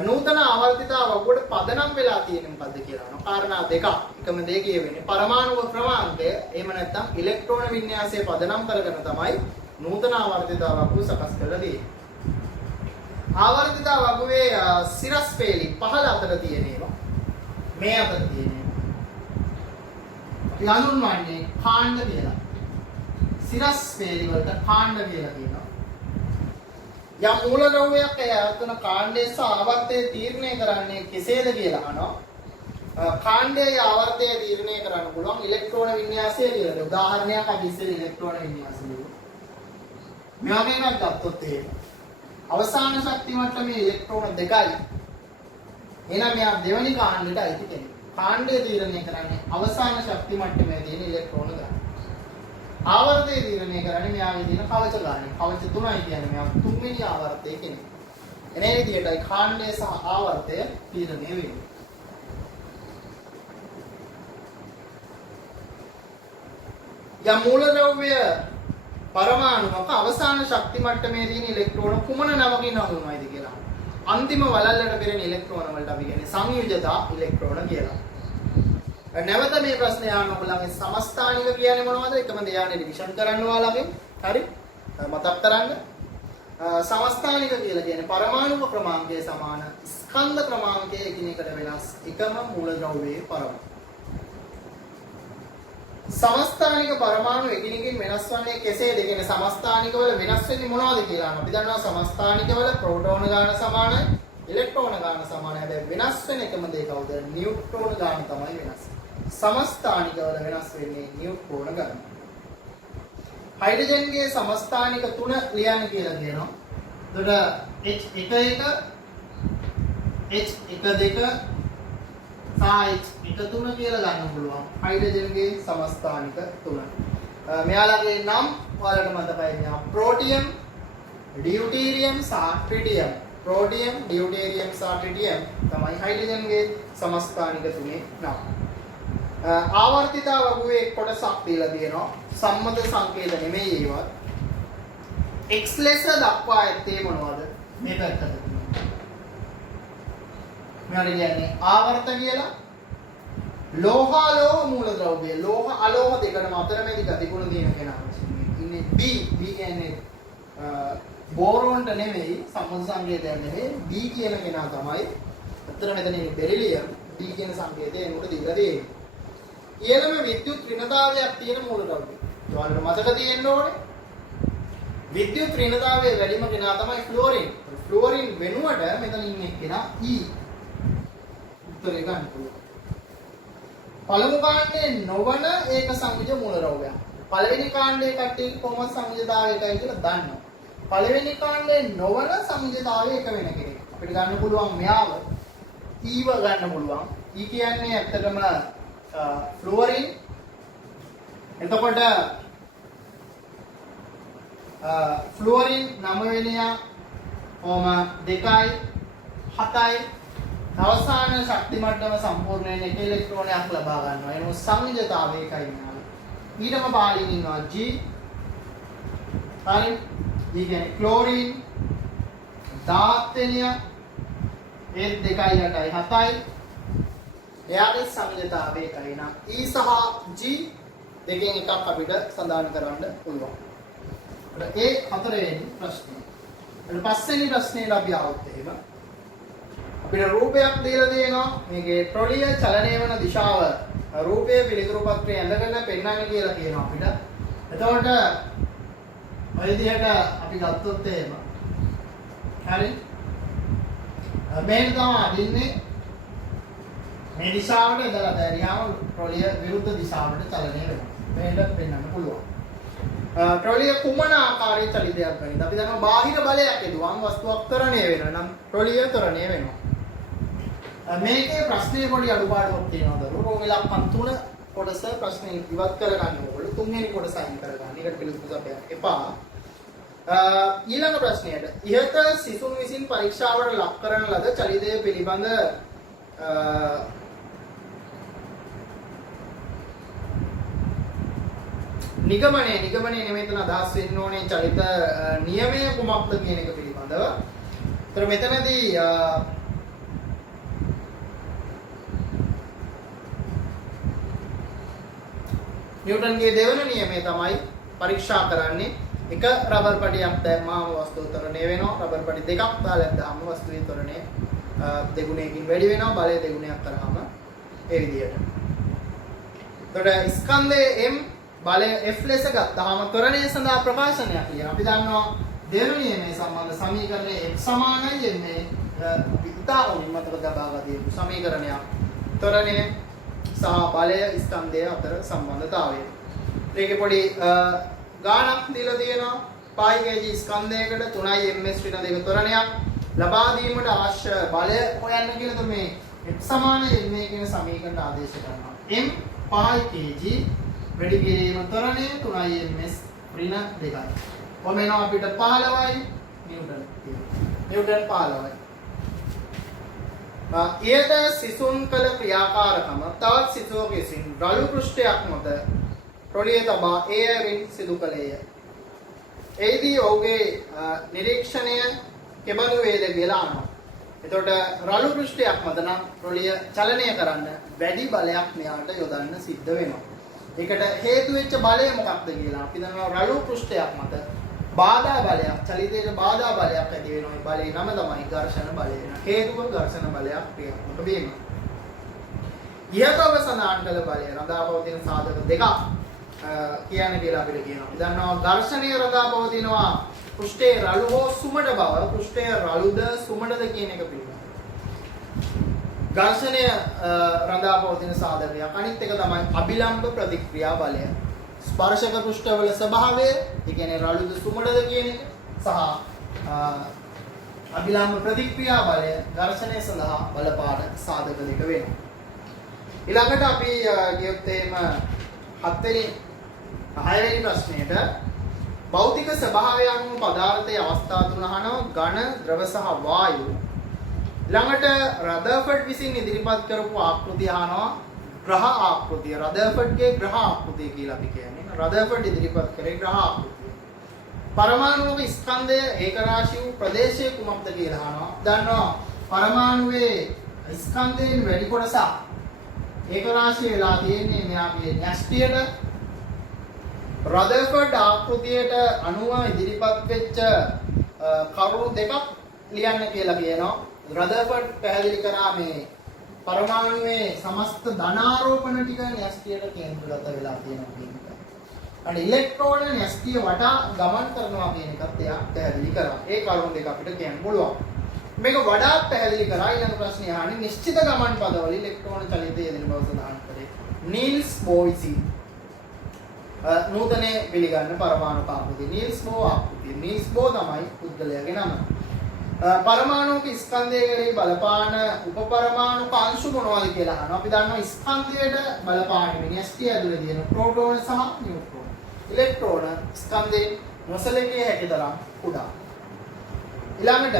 නූතන ආවර්තිතා වගුවට පදනම් වෙලා තියෙන මොකද්ද කියලා අහනවා. කාරණා දෙකක්. එකම දේ කියවෙන්නේ පරමාණු ක්‍රමාංකය. එහෙම නැත්නම් ඉලෙක්ට්‍රෝන වින්‍යාසය පදනම් කරගෙන තමයි නූතන ආවර්තිතා වගුව සකස් කරලා තියෙන්නේ. ආවර්තිතා වගුවේ සිරස් පේලි පහළ අතර තියෙන ඒවා. මේ අතර තියෙන ඒවා. අපි හඳුන්වන්නේ කාණ්ඩ කියලා. සිරස් පේලි වලට කාණ්ඩ කියලා කියනවා. යම් මූලද්‍රව්‍යයක් ඇතුන කාණ්ඩයේ සහ ආවර්තය තීරණය කරන්නේ කෙසේද කියලා අහනවා. කාණ්ඩයේ ආවර්තය තීරණය කරන්න පුළුවන් ඉලෙක්ට්‍රෝන වින්‍යාසය කියලා. උදාහරණයක් අපි ඉස්සෙල්ලා ඉලෙක්ට්‍රෝන වින්‍යාසය මේ වගේ එකක් ගත්තොත් එහෙම අවසාන ශක්ති මට්ටමේ ඉලෙක්ට්‍රෝන දෙකයි. එහෙනම් මෙයා දෙවෙනි කාණ්ඩයට අයිති කෙනෙක්. කාණ්ඩය තීරණය කරන්නේ අවසාන ශක්ති මට්ටමේ තියෙන ඉලෙක්ට්‍රෝන ගාන. ආවර්තය තීරණය කරන්නේ මෙයාගේ තියෙන කවච ගාන. කවච 3යි කියන්නේ මෙයා තුන්වෙනි ආවර්තයේ කෙනෙක්. එනේ විදිහටයි කාණ්ඩය සහ ආවර්තය තීරණය වෙන්නේ. යම් මූලද්‍රව්‍ය පරමාණුක අවසාන ශක්ති මට්ටමේ තියෙන ඉලෙක්ට්‍රෝන කුමන නමකින් හඳුන්වයිද කියලා. අන්තිම වලල්ලට පෙරෙන ඉලෙක්ට්‍රෝන වලට අපි කියන්නේ සංයුජතා ඉලෙක්ට්‍රෝන කියලා. නැවත මේ ප්‍රශ්නේ අහන්න ඔයගොල්ලන්ගේ සමස්ථානික කියන්නේ මොනවද? එකම දෙයානේ රිවිෂන් කරන්න ඔයාලගෙන්. හරි? මතක් කරගන්න. සමස්ථානික කියලා කියන්නේ පරමාණු ක්‍රමාංකයේ සමාන ස්කන්ධ ක්‍රමාංකයේ එකිනෙකට වෙනස් එකම මූලද්‍රව්‍යයේ පරමාණු. සමස්ථානික පරමාණු එකිනෙකින් වෙනස් වන්නේ කෙසේද? කියන්නේ සමස්ථානික වල වෙනස් වෙන්නේ මොනවද කියලා අහනවා. අපි දන්නවා සමස්ථානික වල ප්‍රෝටෝන ගාන සමානයි, ඉලෙක්ට්‍රෝන ගාන සමානයි. හැබැයි වෙනස් වෙන එකම දේ කවුද? නියුට්‍රෝන ගාන තමයි වෙනස්. සමස්ථානික වල වෙනස් වෙන්නේ නියුට්‍රෝන ගාන. හයිඩ්‍රජන්ගේ සමස්ථානික 3 ලියන්න කියලා කියනවා. එතකොට H12 H13 කියලා ගන්න පුළුවන්. හයිඩ්‍රජන්ගේ සමස්ථානික 3. මෙයාලගේ නම් ඔයාලට මතකයි නේ. ප්‍රෝටියම්, ඩියුටීරියම් සහ ට්‍රිටියම්. ප්‍රෝටියම්, ඩියුටීරියම් සහ ට්‍රිටියම් තමයි හයිඩ්‍රජන්ගේ සමස්ථානික 3 නම්. ආවර්තිතා වගුවේ කොටසක් දීලා තියෙනවා. සම්මත සංකේත නෙමෙයි ඒවත්. X ලෙස දක්වා ඇත්තේ මොනවද? මේ පැත්තට. මෙයාට කියන්නේ ආවර්ත කියලා. ලෝහාලෝහ මූලද්‍රව්‍ය. ලෝහ අලෝහ දෙකම අතරමැදි ගතිගුණ දින කෙනා. ඉන්නේ B. B කියන්නේ බෝරෝන්ට නෙමෙයි, සම්මත සංකේතයක් නෙමෙයි. B කියන කෙනා තමයි. අතන මෙතන බෙරිලියම් B කියන සංකේතය එනකොට දීලා තියෙන්නේ. ඊළඟ විද්‍යුත් ඍණතාවයක් තියෙන මූලද්‍රව්‍ය. ඔයාලට මතක තියෙන්න ඕනේ. විද්‍යුත් ඍණතාවයේ වැඩිම කෙනා තමයි ෆ්ලෝරින්. ෆ්ලෝරින් වෙනුවට මෙතන ඉන්නේ කෙනා E. උත්තරේ ගන්න පුළුවන්. පළමු කාණ්ඩයේ නොවන ඒක සංයුජ මූලද්‍රව්‍යයක්. පළවෙනි කාණ්ඩයේ කට්ටිය කොහොමද සංයුජතාවයටයි කියලා දන්නවා. පළවෙනි කාණ්ඩයේ නොවන සංයුජතාවය එක වෙන කෙනෙක්. අපිට ගන්න පුළුවන් මෙයාව ඊව ගන්න පුළුවන්. ඊ කියන්නේ ඇත්තටම ෆ්ලෝරින්. එතකොට ෆ්ලෝරින් 9 වෙනියා කොහොම 2යි 7යි අවසාන ශක්ති මට්ටම සම්පූර්ණයෙන් එක ඉලෙක්ට්‍රෝනයක් ලබා ගන්නවා. එනෝ සංයුජතාවය එකයි නාම. ඊටම පාළින් ඉන්නවා G. හරි. ඊ කියන්නේ ක්ලෝරින් 17 වෙනියා ඒ 2යි 8යි 7යි. එයාගේ සංයුජතාවය එකයි නම් E සහ G දෙකෙන් එකක් අපිට සඳහන් කරන්න පුළුවන්. ඒ හතරවෙනි ප්‍රශ්නේ. ඊට පස්වෙනි ප්‍රශ්නේට අපි ආවොත් එහෙම අපිට රූපයක් දීලා තියෙනවා. මේකේ ට්‍රොලිය චලනය වෙන දිශාව රූපයේ පිළිතුරු පත්‍රය ඇඳගෙන පෙන්වන්න කියලා කියනවා අපිට. එතකොට ඔය විදිහට අපි ගත්තොත් එහෙම හරි. මේක තමයි අදින්නේ මේ දිශාවට ඉඳලා දැරියාම ට්‍රොලිය විරුද්ධ දිශාවට චලනය වෙනවා. මේක පෙන්වන්න පුළුවන්. ට්‍රොලිය කුමන ආකාරයේ චලිතයක් වෙනද? අපි දන්නවා බාහිර බලයක් එදුවම් වස්තුවක් ත්වරණය වෙනවා නම් ට්‍රොලිය ත්වරණය වෙනවා. මේකේ ප්‍රශ්නේ පොඩි අඩුපාඩුවක් තියෙනවා. රෝම ඉලක්කම් 3 කොටස ප්‍රශ්නේ ඉවත් කරගන්න ඕගොල්ලෝ. තුන්වෙනි කොටස අයින් කරගන්න. ඒකට පිළිතුරු සපයන්න එපා. ඊළඟ ප්‍රශ්නයට ඉහත සිසුන් විසින් පරීක්ෂාවට ලක් කරන ලද චලිතය පිළිබඳ නිගමනයේ මෙතන අදහස් වෙන්න ඕනේ චලිත නියමය කුමක්ද කියන එක පිළිබඳව. ඒතර මෙතනදී නිව්ටන්ගේ දෙවන නියමය තමයි පරීක්ෂා කරන්නේ එක රබර් පටියක් දැම්මාම වස්තුව ත්වරණය වෙනවා. රබර් පටි දෙකක් දාලා දැම්මාම වස්තුවේ ත්වරණය දෙගුණයකින් වැඩි වෙනවා. බලය දෙගුණයක් කරාම ඒ විදිහට. එතකොට ස්කන්ධයේ M බලය F ලෙස ගත්තාම ත්වරණය සඳහා ප්‍රකාශනයක් කියන. අපි දන්නවා දෙවන නියමයේ සම්බන්ධ සමීකරණය F සමානයි එන්නේ විතාවුන් මතක තබාගත යුතු සමීකරණයක්. ත්වරණය සහ බලය ස්කන්ධය අතර සම්බන්ධතාවය. ඒකේ පොඩි ගානක් දීලා තියෙනවා. පායි kg ස්කන්ධයකට 3යි ms ඍණ 2 ත්වරණයක් ලබා දීමට අවශ්‍ය බලය හොයන්න කියලා මේ F සමාන ma කියන සමීකරණ ආදේශ කරනවා. m පායි kg වැඩි කිරීම ත්වරණය 3යි ms ඍණ 2යි. කොහොම එනවා අපිට 15යි නිව්ටන් කියනවා. නිව්ටන් 15යි. ඊට සිසුන් කළ ක්‍රියාකාරකම තවත් සිසුවක විසින් රළු පෘෂ්ඨයක් මත රොලිය තබා ඒ අයුරින් සිදු කළේය. එෙහිදී ඔහුගේ නිරීක්ෂණය කෙබඳු වේද කියලා අහනවා. එතකොට රළු පෘෂ්ඨයක් මත නම් රොලිය චලනය කරන්න වැඩි බලයක් මෙයාට යොදන්න සිද්ධ වෙනවා. ඒකට හේතු වෙච්ච බලය මොකක්ද කියලා අපි දන්නවා. රළු පෘෂ්ඨයක් මත බාධා බලයක්, චලිතයට බාධා බලයක් ඇති වෙනවා. ඒ බලේ නම තමයි ඝර්ෂණ බලය. හේතුව ඝර්ෂණ බලයක් ක්‍රියාත්මක වීම. ඊයතව සඳහන් කළ බලය රඳාපවතින සාධක දෙකක් කියන්නේ කියලා අපිට කියනවා. අපි දන්නවා ඝර්ෂණය රඳාපවතිනවා පෘෂ්ඨයේ රළු හෝ සුමඩ බව. පෘෂ්ඨයේ රළුද සුමඩද කියන එක පිළිබඳව. ඝර්ෂණය රඳාපවතින සාධකයක්. අනිත් එක තමයි අභිලම්භ ප්‍රතික්‍රියා බලය. ස්පර්ශක පෘෂ්ඨවල ස්වභාවය, ඒ කියන්නේ රළුද සුමඩද කියන එක සහ අභිලම්භ ප්‍රතික්‍රියා බලය ඝර්ෂණය සඳහා බලපාන සාධක දෙක වෙනවා. ඊළඟට අපි ගියොත් එහෙම 6වෙනි ප්‍රශ්නෙට භෞතික ස්වභාවය අනුව පදාර්ථයේ අවස්ථා තුන අහනවා ඝන, ද්‍රව සහ වායු. ඊළඟට රදර්ෆර්ඩ් විසින් ඉදිරිපත් කරපු ආකෘතිය අහනවා ග්‍රහ ආකෘතිය. රදර්ෆර්ඩ්ගේ ග්‍රහ ආකෘතිය කියලා අපි කියන්නේ. රදර්ෆර්ඩ් ඉදිරිපත් කරේ ග්‍රහ ආකෘතිය. පරමාණුක ස්කන්ධය ඒකරාශී වූ ප්‍රදේශයේ කුමක්ද කියලා අහනවා. දන්නවා පරමාණුවේ ස්කන්ධයෙන් වැඩි කොටසක් ඒකරාශී වෙලා තියෙන්නේ මෙයාගේ න්‍යෂ්ටියට. රදර්ෆර්ඩ් ආකෘතියට අනුව ඉදිරිපත් වෙච්ච කරුණු දෙකක් ලියන්න කියලා කියනවා. රදර්ෆර්ඩ් පැහැදිලි කරා මේ පරමාණුවේ සමස්ත ධනාරෝපණ ටික න්‍යෂ්ටියට කේන්ද්‍රගත වෙලා තියෙනවා කියන එක. අන්න ඉලෙක්ට්‍රෝන න්‍යෂ්ටිය වටා ගමන් කරනවා කියන එකත් එයා පැහැදිලි කරා. ඒ කරුණු දෙක අපිට කියන්න පුළුවන්. මේක වඩාත් පැහැදිලි කරා ඊළඟ ප්‍රශ්නේ අහන්නේ නිශ්චිත ගමන් පදවල ඉලෙක්ට්‍රෝන චලිතය යෙදෙන බව සඳහන් කරේ. නීල්ස් බෝර් විසින් නූතනයේ පිළිගන්න පරමාණු ආකෘතිය නීල්ස් බෝර් ආකෘතිය. නීල්ස් බෝර් තමයි පුද්ගලයාගේ නම. පරමාණුක ස්කන්ධයේ බලපාන උපපරමාණුක අංශු මොනවද කියලා අහනවා. අපි දන්නවා ස්කන්ධයට බලපාන න්‍යෂ්ටිය ඇතුලේ තියෙන ප්‍රෝටෝන සහ නියුට්‍රෝන. ඉලෙක්ට්‍රෝන ස්කන්ධේ නොසලකිය හැකි තරම් කුඩා. ඊළඟට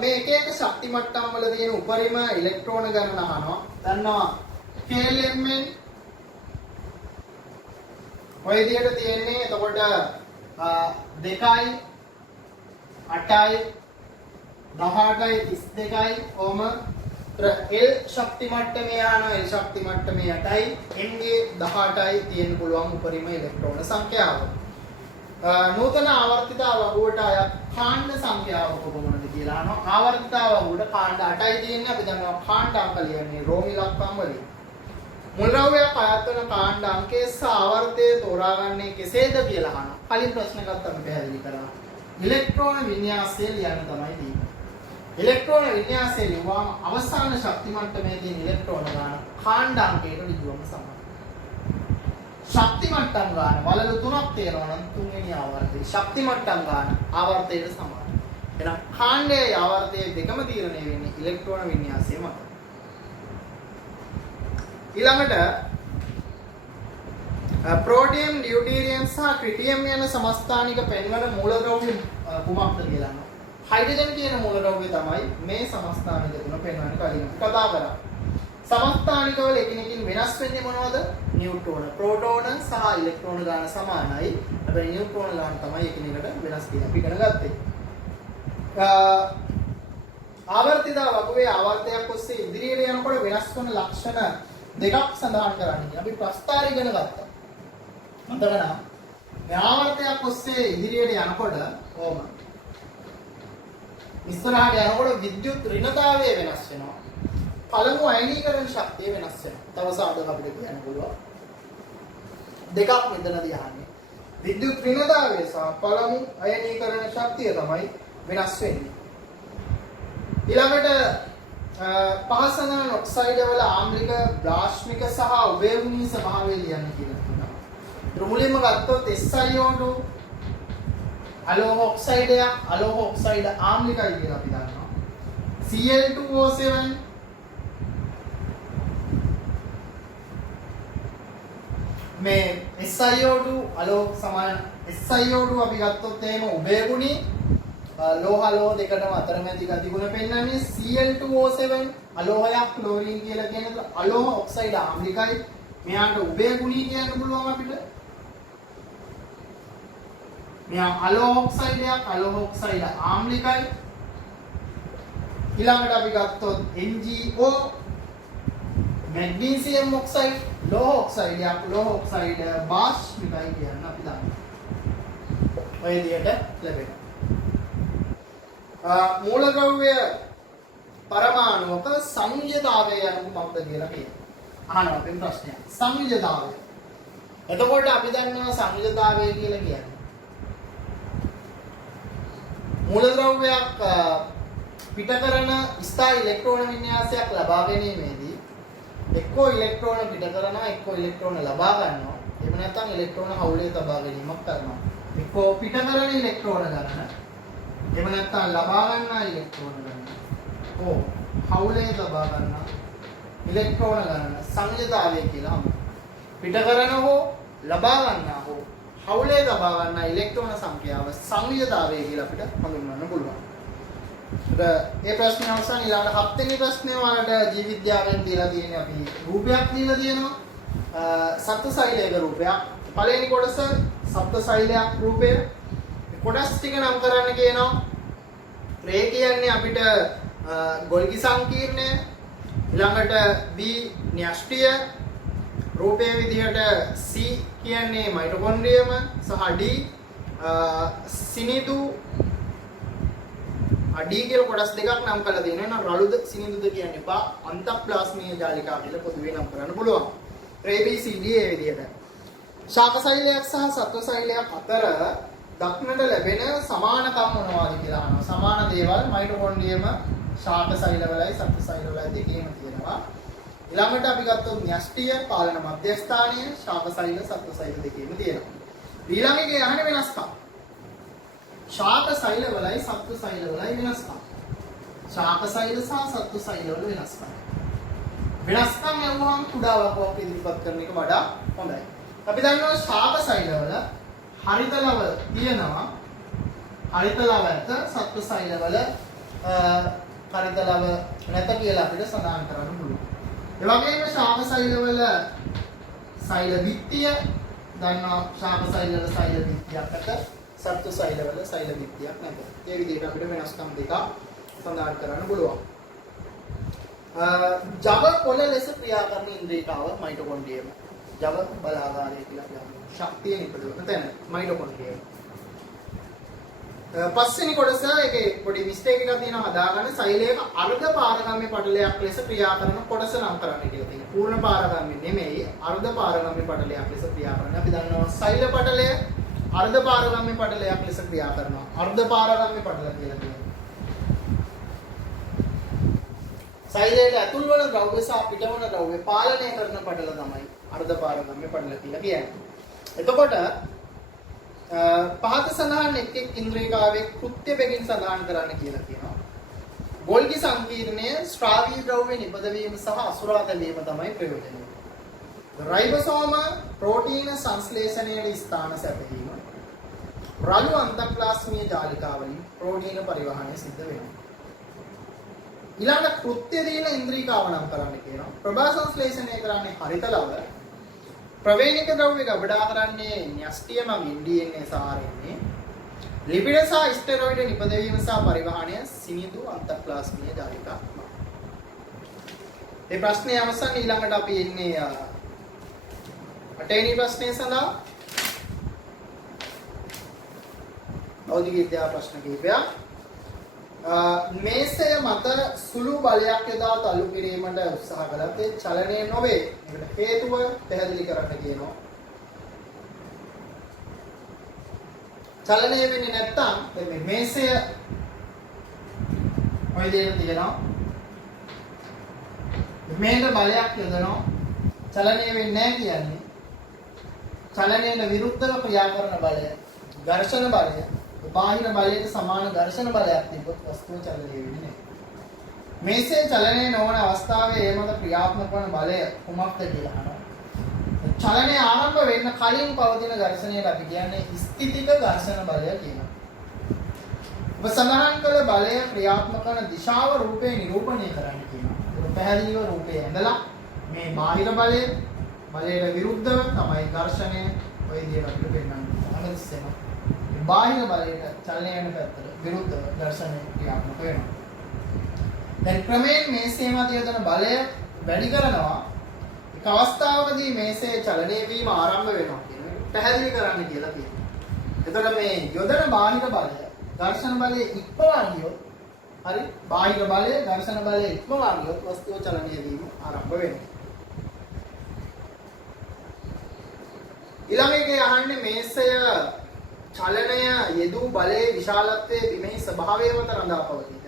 මේ එක එක ශක්ති මට්ටම් වල තියෙන උපරිම ඉලෙක්ට්‍රෝන ගණන අහනවා. දන්නවා KLMN ඔය විදිහට තියෙන්නේ. එතකොට 2යි 8යි 18යි 32යි ඕම L ශක්ති මට්ටමේ යනවා. L ශක්ති මට්ටමේ 8යි M ගේ 18යි තියෙන්න පුළුවන් උපරිම ඉලෙක්ට්‍රෝන සංඛ්‍යාව. නූතන ආවර්තිතාව වගුවට අයත් කාණ්ඩ සංඛ්‍යාව කොපමණද කියලා අහනවා. ආවර්තිතාව වගුවට කාණ්ඩ 8යි තියෙන්නේ. අපි දන්නවා කාණ්ඩ අංක ලියන්නේ රෝමි ලක්කම් වලින්. මුල්ද්‍රව්‍යයක් අයත් වන කාණ්ඩ අංකයේ සහ ආවර්තය තෝරාගන්නේ කෙසේද කියලා අහනවා. කලින් ප්‍රශ්නකත් අපි පැහැදිලි කරා. ඉලෙක්ට්‍රෝන වින්‍යාසය ලියන්න තමයි තියෙන්නේ. ඉලෙක්ට්‍රෝන වින්‍යාසය ලියුවාම අවසාන ශක්ති මට්ටමේ තියෙන ඉලෙක්ට්‍රෝන ගාන කාණ්ඩ අංකයට ඍජුවම සමානයි. ශක්ති මට්ටම් ගාන වලලු තුනක් තියෙනවා නම් තුන්වෙනි ආවර්තයේ ශක්ති මට්ටම් ගාන ආවර්තයට සමානයි. එහෙනම් කාණ්ඩයේ ආවර්තයේ දෙකම තීරණය වෙන්නේ ඉලෙක්ට්‍රෝන වින්‍යාසය මත. ඊළඟට ප්‍රෝටියම්, ඩියුටීරියම් සහ ට්‍රිටියම් යන සමස්ථානික පෙන්වන මූලද්‍රව්‍ය කුමක්ද කියලා අහනවා. හයිඩ්‍රජන් කියන මූලද්‍රව්‍ය තමයි මේ සමස්ථානික තුන පෙන්වන්නේ කලින් කතා කරා. සමස්ථානික වල එකිනෙකින් වෙනස් වෙන්නේ මොනවද? නියුට්‍රෝන, ප්‍රෝටෝන සහ ඉලෙක්ට්‍රෝන ගාන සමානයි. හැබැයි නියුට්‍රෝන ගාන තමයි එකිනෙකට වෙනස් කියලා අපි ඉගෙන ගත්තේ. ආවර්තිතා වගුවේ ආවර්තයක් ඔස්සේ ඉදිරියට යනකොට වෙනස් වන ලක්ෂණ දෙකක් සඳහන් කරන්නේ. අපි ප්‍රස්ථාර ඉගෙන ගත්තා. මතක නම් මේ ආවර්තයක් ඔස්සේ ඉදිරියට යනකොට ඕම ඉස්සරහට යනකොට විද්‍යුත් ඍණතාවය වෙනස් වෙනවා. පළමු අයනීකරණ ශක්තිය වෙනස් වෙනවා. තව සාධක අපිට කියන්න පුළුවන්. දෙකක් මෙතනදී අහන්නේ. විද්‍යුත් ඍණතාවය සහ පළමු අයනීකරණ ශක්තිය තමයි වෙනස් වෙන්නේ. ඊළඟට පහසන ඔක්සයිඩ් වල ආම්ලික, බ්ලාෂ්මික සහ උභයගුණී ස්වභාවය ලියන්න කියලා කියනවා. මුලින්ම ගත්තොත් SiO2 අලෝහ ඔක්සයිඩයක් අලෝහ ඔක්සයිඩ ආම්ලිකයි කියලා අපි දන්නවා. Cl2O7 මේ SiO2 අලෝහ සමාන SiO2 අපි ගත්තොත් එහෙම උභයගුණී ලෝහ අලෝහ දෙකටම අතරමැදි ගතිගුණ පෙන්වන්නේ. Cl2O7 අලෝහයක් ක්ලෝරින් කියලා කියන අලෝහ ඔක්සයිඩ ආම්ලිකයි. මෙයාට උභයගුණී කියන්න පුළුවන් අපිට. මෙයා අලෝහ ඔක්සයිඩයක් අලෝහ ඔක්සයිඩ ආම්ලිකයි. ඊළඟට අපි ගත්තොත් MgO මැග්නීසියම් ඔක්සයිඩ් ලෝහ ඔක්සයිඩයක් ලෝහ ඔක්සයිඩ බාෂ්මිකයි කියන අපි දන්නවා. ඔය විදිහට ලැබෙනවා. මූලද්‍රව්‍ය පරමාණුක සංයුජතාවය යනු මොකක්ද කියලා කියනවා. අහනවා අපෙන් ප්‍රශ්නයක්. සංයුජතාවය. එතකොට අපි දන්නවා සංයුජතාවය කියලා කියන්නේ මූලද්‍රව්‍යයක් පිට කරන ස්ථායි ඉලෙක්ට්‍රෝන වින්‍යාසයක් ලබා ගැනීමේදී එක්කෝ ඉලෙක්ට්‍රෝන පිට කරනවා එක්කෝ ඉලෙක්ට්‍රෝන ලබා ගන්නවා. එහෙම නැත්නම් ඉලෙක්ට්‍රෝන හවුලේ තබා ගැනීමක් කරනවා. එක්කෝ පිට කරන ඉලෙක්ට්‍රෝන ගන්න. එහෙම නැත්නම් ලබා ගන්නා ඉලෙක්ට්‍රෝන ගන්න. ඕ හවුලේ තබා ගන්නා ඉලෙක්ට්‍රෝන ගන්න සංයුජතාවය කියලා හමුවෙනවා. පිට කරන හෝ ලබා ගන්නා හෝ හවුලේ තබා ගන්නා ඉලෙක්ට්‍රෝන සංඛ්‍යාව සංයුජතාවය කියලා අපිට හඳුන්වන්න පුළුවන්. ඒ ප්‍රශ්නේ අවසන් ඊළඟ 7 වෙනි ප්‍රශ්නේ වලට ජීව විද්‍යාවෙන් දීලා තියෙන්නේ අපි රූපයක් දීලා තියෙනවා. සත්ත්ව සෛලයක රූපයක්. පළවෙනි කොටස සත්ත්ව සෛලයක් රූපය. කොටස් ටික නම් කරන්න කියනවා. A කියන්නේ අපිට ගොල්ගි සංකීර්ණය. ඊළඟට B න්‍යෂ්ටිය. රූපයේ විදිහට C කියන්නේ මයිටොකොන්ඩ්‍රියම සහ D සිනිඳු අඩි කියලා කොටස් දෙකක් නම් කරලා දෙනවා. නම් රළුද සිනිඳුද කියන්න එපා. අන්තප්ලාස්මීය ජාලිකා කියලා පොදුවේ නම් කරන්න පුළුවන්. A B C D ඒ විදිහට. ශාක සෛලයක් සහ සත්ව සෛලයක් අතර දක්නට ලැබෙන සමානකම් මොනවාද කියලා අහනවා. සමාන දේවල් මයිටොකොන්ඩ්‍රියම ශාක සෛලවලයි සත්ව සෛලවලයි දෙකේම තියෙනවා. ඊළඟට අපි ගත්තොත් න්‍යෂ්ටිය පාලන මධ්‍යස්ථානීය ශාක සෛල සත්ව සෛල දෙකේම තියෙනවා. ඊළඟ එකේ අහන වෙනස්කම්. ශාක සෛලවලයි සත්ව සෛලවලයි වෙනස්කම්. ශාක සෛල සහ සත්ව සෛලවල වෙනස්කම්. වෙනස්කම් යවුවම කුඩා වකවාක් ඉදිරිපත් කරන එක වඩා හොඳයි. අපි දන්නවා ශාක සෛලවල හරිත ලව තියෙනවා. හරිත ලව ඇත සත්ව සෛලවල හරිත ලව නැත කියලා අපිට සඳහන් කරන්න පුළුවන්. ඒ වගේම ශාක සෛලවල සෛල බිත්තිය දන්නවා ශාක සෛලවල සෛල බිත්තියක් ඇත. සත්ත්ව සෛලවල සෛල බිත්තියක් නැත. ඒ විදිහට අපිට වෙනස්කම් දෙකක් සඳහන් කරන්න පුළුවන්. ජව කොළ ලෙස ක්‍රියා කරන ඉන්ද්‍රියකාව මයිටොකොන්ඩ්‍රියම. ජව බලාගාරය කියලා කියනවා. ශක්තිය නිපදවන තැන මයිටොකොන්ඩ්‍රියම. පස්වෙනි කොටස එකේ පොඩි මිස්ටේක් එකක් තියෙනවා හදාගන්න සෛලයක අර්ධ පාරගම්‍ය පටලයක් ලෙස ක්‍රියා කරන කොටස නම් කරන්න කියලා තියෙනවා. පූර්ණ පාරගම්‍ය නෙමෙයි අර්ධ පාරගම්‍ය පටලයක් ලෙස ක්‍රියා කරනවා. අපි දන්නවා සෛල පටලය අර්ධ පාරගම්‍ය පටලයක් ලෙස ක්‍රියා කරනවා. අර්ධ පාරගම්‍ය පටල කියලා කියනවා. සෛලයට ඇතුල් වන ද්‍රව්‍ය සහ පිටවන ද්‍රව්‍ය පාලනය කරන පටල තමයි අර්ධ පාරගම්‍ය පටල කියලා කියන්නේ. එතකොට පහත සඳහන් එක් ඉන්ද්‍රියකාවේ කෘත්‍ය බැගින් සඳහන් කරන්න කියලා කියනවා. ගොල්ගි සංකීර්ණය ස්ත්‍රාවී ද්‍රව්‍ය නිපදවීම සහ අසුරා තැබීම තමයි ප්‍රයෝජනය. රයිබෝසෝම ප්‍රෝටීන සංශ්ලේෂණයේ ස්ථාන සැපයීම. රළු අන්තප්ලාස්මීය ජාලිකාවලින් ප්‍රෝටීන පරිවහනය සිද්ධ වෙනවා. ඊළඟ කෘත්‍ය දින ඉන්ද්‍රියකාව නම් කරන්න කියනවා. ප්‍රභා සංශ්ලේෂණය කරන්නේ හරිත ලව. ප්‍රවේණික ද්‍රව්‍ය ගබඩා කරන්නේ න්‍යෂ්ටිය මගින් DNA සහ RNA. ලිපිඩ සහ ස්ටෙරොයිඩ් නිපදවීම සහ පරිවහනය සිනිඳු අන්තප්ලාස්මීය ජාලිකා. මේ ප්‍රශ්නේ අවසන් ඊළඟට අපි එන්නේ 8 වෙනි ප්‍රශ්නය සඳහා. භෞතික විද්‍යා ප්‍රශ්න කිහිපයක්. මේසය මත සුළු බලයක් යොදා තල්ලු කිරීමට උත්සාහ කළත් ඒ චලනය නොවේ. ඒකට හේතුව පැහැදිලි කරන්න කියනවා. චලනය වෙන්නේ නැත්නම් මේ මේසය ඔය දෙයක් තියෙනවා. මේකට බලයක් යොදනවා. චලනය වෙන්නේ නැහැ කියන්නේ චලනයට විරුද්ධව ක්‍රියා කරන බලය ඝර්ෂණ බලය. බාහිර බලයට සමාන ඝර්ෂණ බලයක් තිබොත් වස්තුව චලනය වෙන්නේ නැහැ. මේසේ චලනය නොවන අවස්ථාවේ ඒ මත ක්‍රියාත්මක වන බලය කුමක්ද කියලා අහනවා. චලනය ආරම්භ වෙන්න කලින් පවතින ඝර්ෂණයට අපි කියන්නේ ස්ථිතික ඝර්ෂණ බලය කියනවා. ඔබ සඳහන් කළ බලය ක්‍රියාත්මක කරන දිශාව රූපේ නිරූපණය කරන්න කියනවා. ඒක පැහැදිලිව රූපේ ඇඳලා මේ බාහිර බලයට විරුද්ධව තමයි ඝර්ෂණය ඔය විදිහට අපිට පෙන්වන්නේ. අහලස්සෙම බාහිර බලයට චලනය වෙන පැත්තට විරුද්ධව ඝර්ෂණය ක්‍රියාත්මක වෙනවා. දැන් ක්‍රමයෙන් මේසේ මත යොදන බලය වැඩි කරනවා. එක් අවස්ථාවකදී මේසේ චලනය වීම ආරම්භ වෙනවා කියන එක පැහැදිලි කරන්න කියලා කියනවා. එතකොට මේ යොදන බාහිර බලය ඝර්ෂණ බලය ඉක්මවා ගියොත් හරි බාහිර බලය ඝර්ෂණ බලය ඉක්මවා ගියොත් වස්තුව චලනය වීම ආරම්භ වෙනවා. ඊළඟට අහන්නේ මේසය චලනය යෙදූ බලයේ විශාලත්වයේ බිමෙහි ස්වභාවය මත රඳා පවතීද?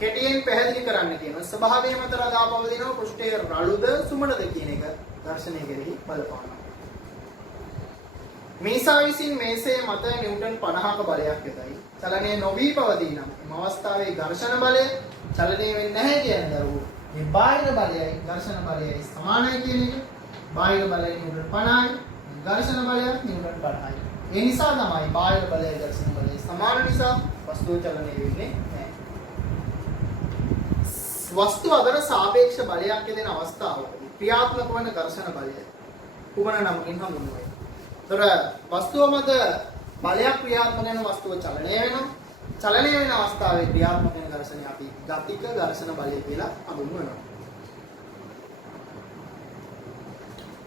කෙටියෙන් පැහැදිලි කරන්න කියනවා. ස්වභාවය මත රඳා පවතිනවා පෘෂ්ඨයේ රළුද සුමනද කියන එක දර්ශනය කෙරෙහි බලපානවා. මේසා විසින් මේසේ මත නිව්ටන් 50ක බලයක් යොදයි. චලනය නොවී පවතී නම් එම අවස්ථාවේ ඝර්ෂණ බලය චලනය වෙන්නේ නැහැ කියන දරුවෝ. මේ බාහිර බලයයි ඝර්ෂණ බලයයි සමානයි කියන එක. බාහිර බලය නිව්ටන් 50යි, ඝර්ෂණ බලයත් නිව්ටන් 50යි. ඒ නිසා තමයි බාහිර බලය ඝර්ෂණ බලය සමාන නිසා වස්තුව චලනය වෙන්නේ නැහැ. වස්තු අතර සාපේක්ෂ බලයක් යෙදෙන අවස්ථාවකදී ක්‍රියාත්මක වන ඝර්ෂණ බලය කුමන නමකින් හඳුන්වයි? ඒතර වස්තුව මත බලයක් ක්‍රියාත්මක වෙන වස්තුව චලනය වෙනවා. චලනය වෙන අවස්ථාවේ ක්‍රියාත්මක වෙන ඝර්ෂණය අපි ගතික ඝර්ෂණ බලය කියලා හඳුන්වනවා.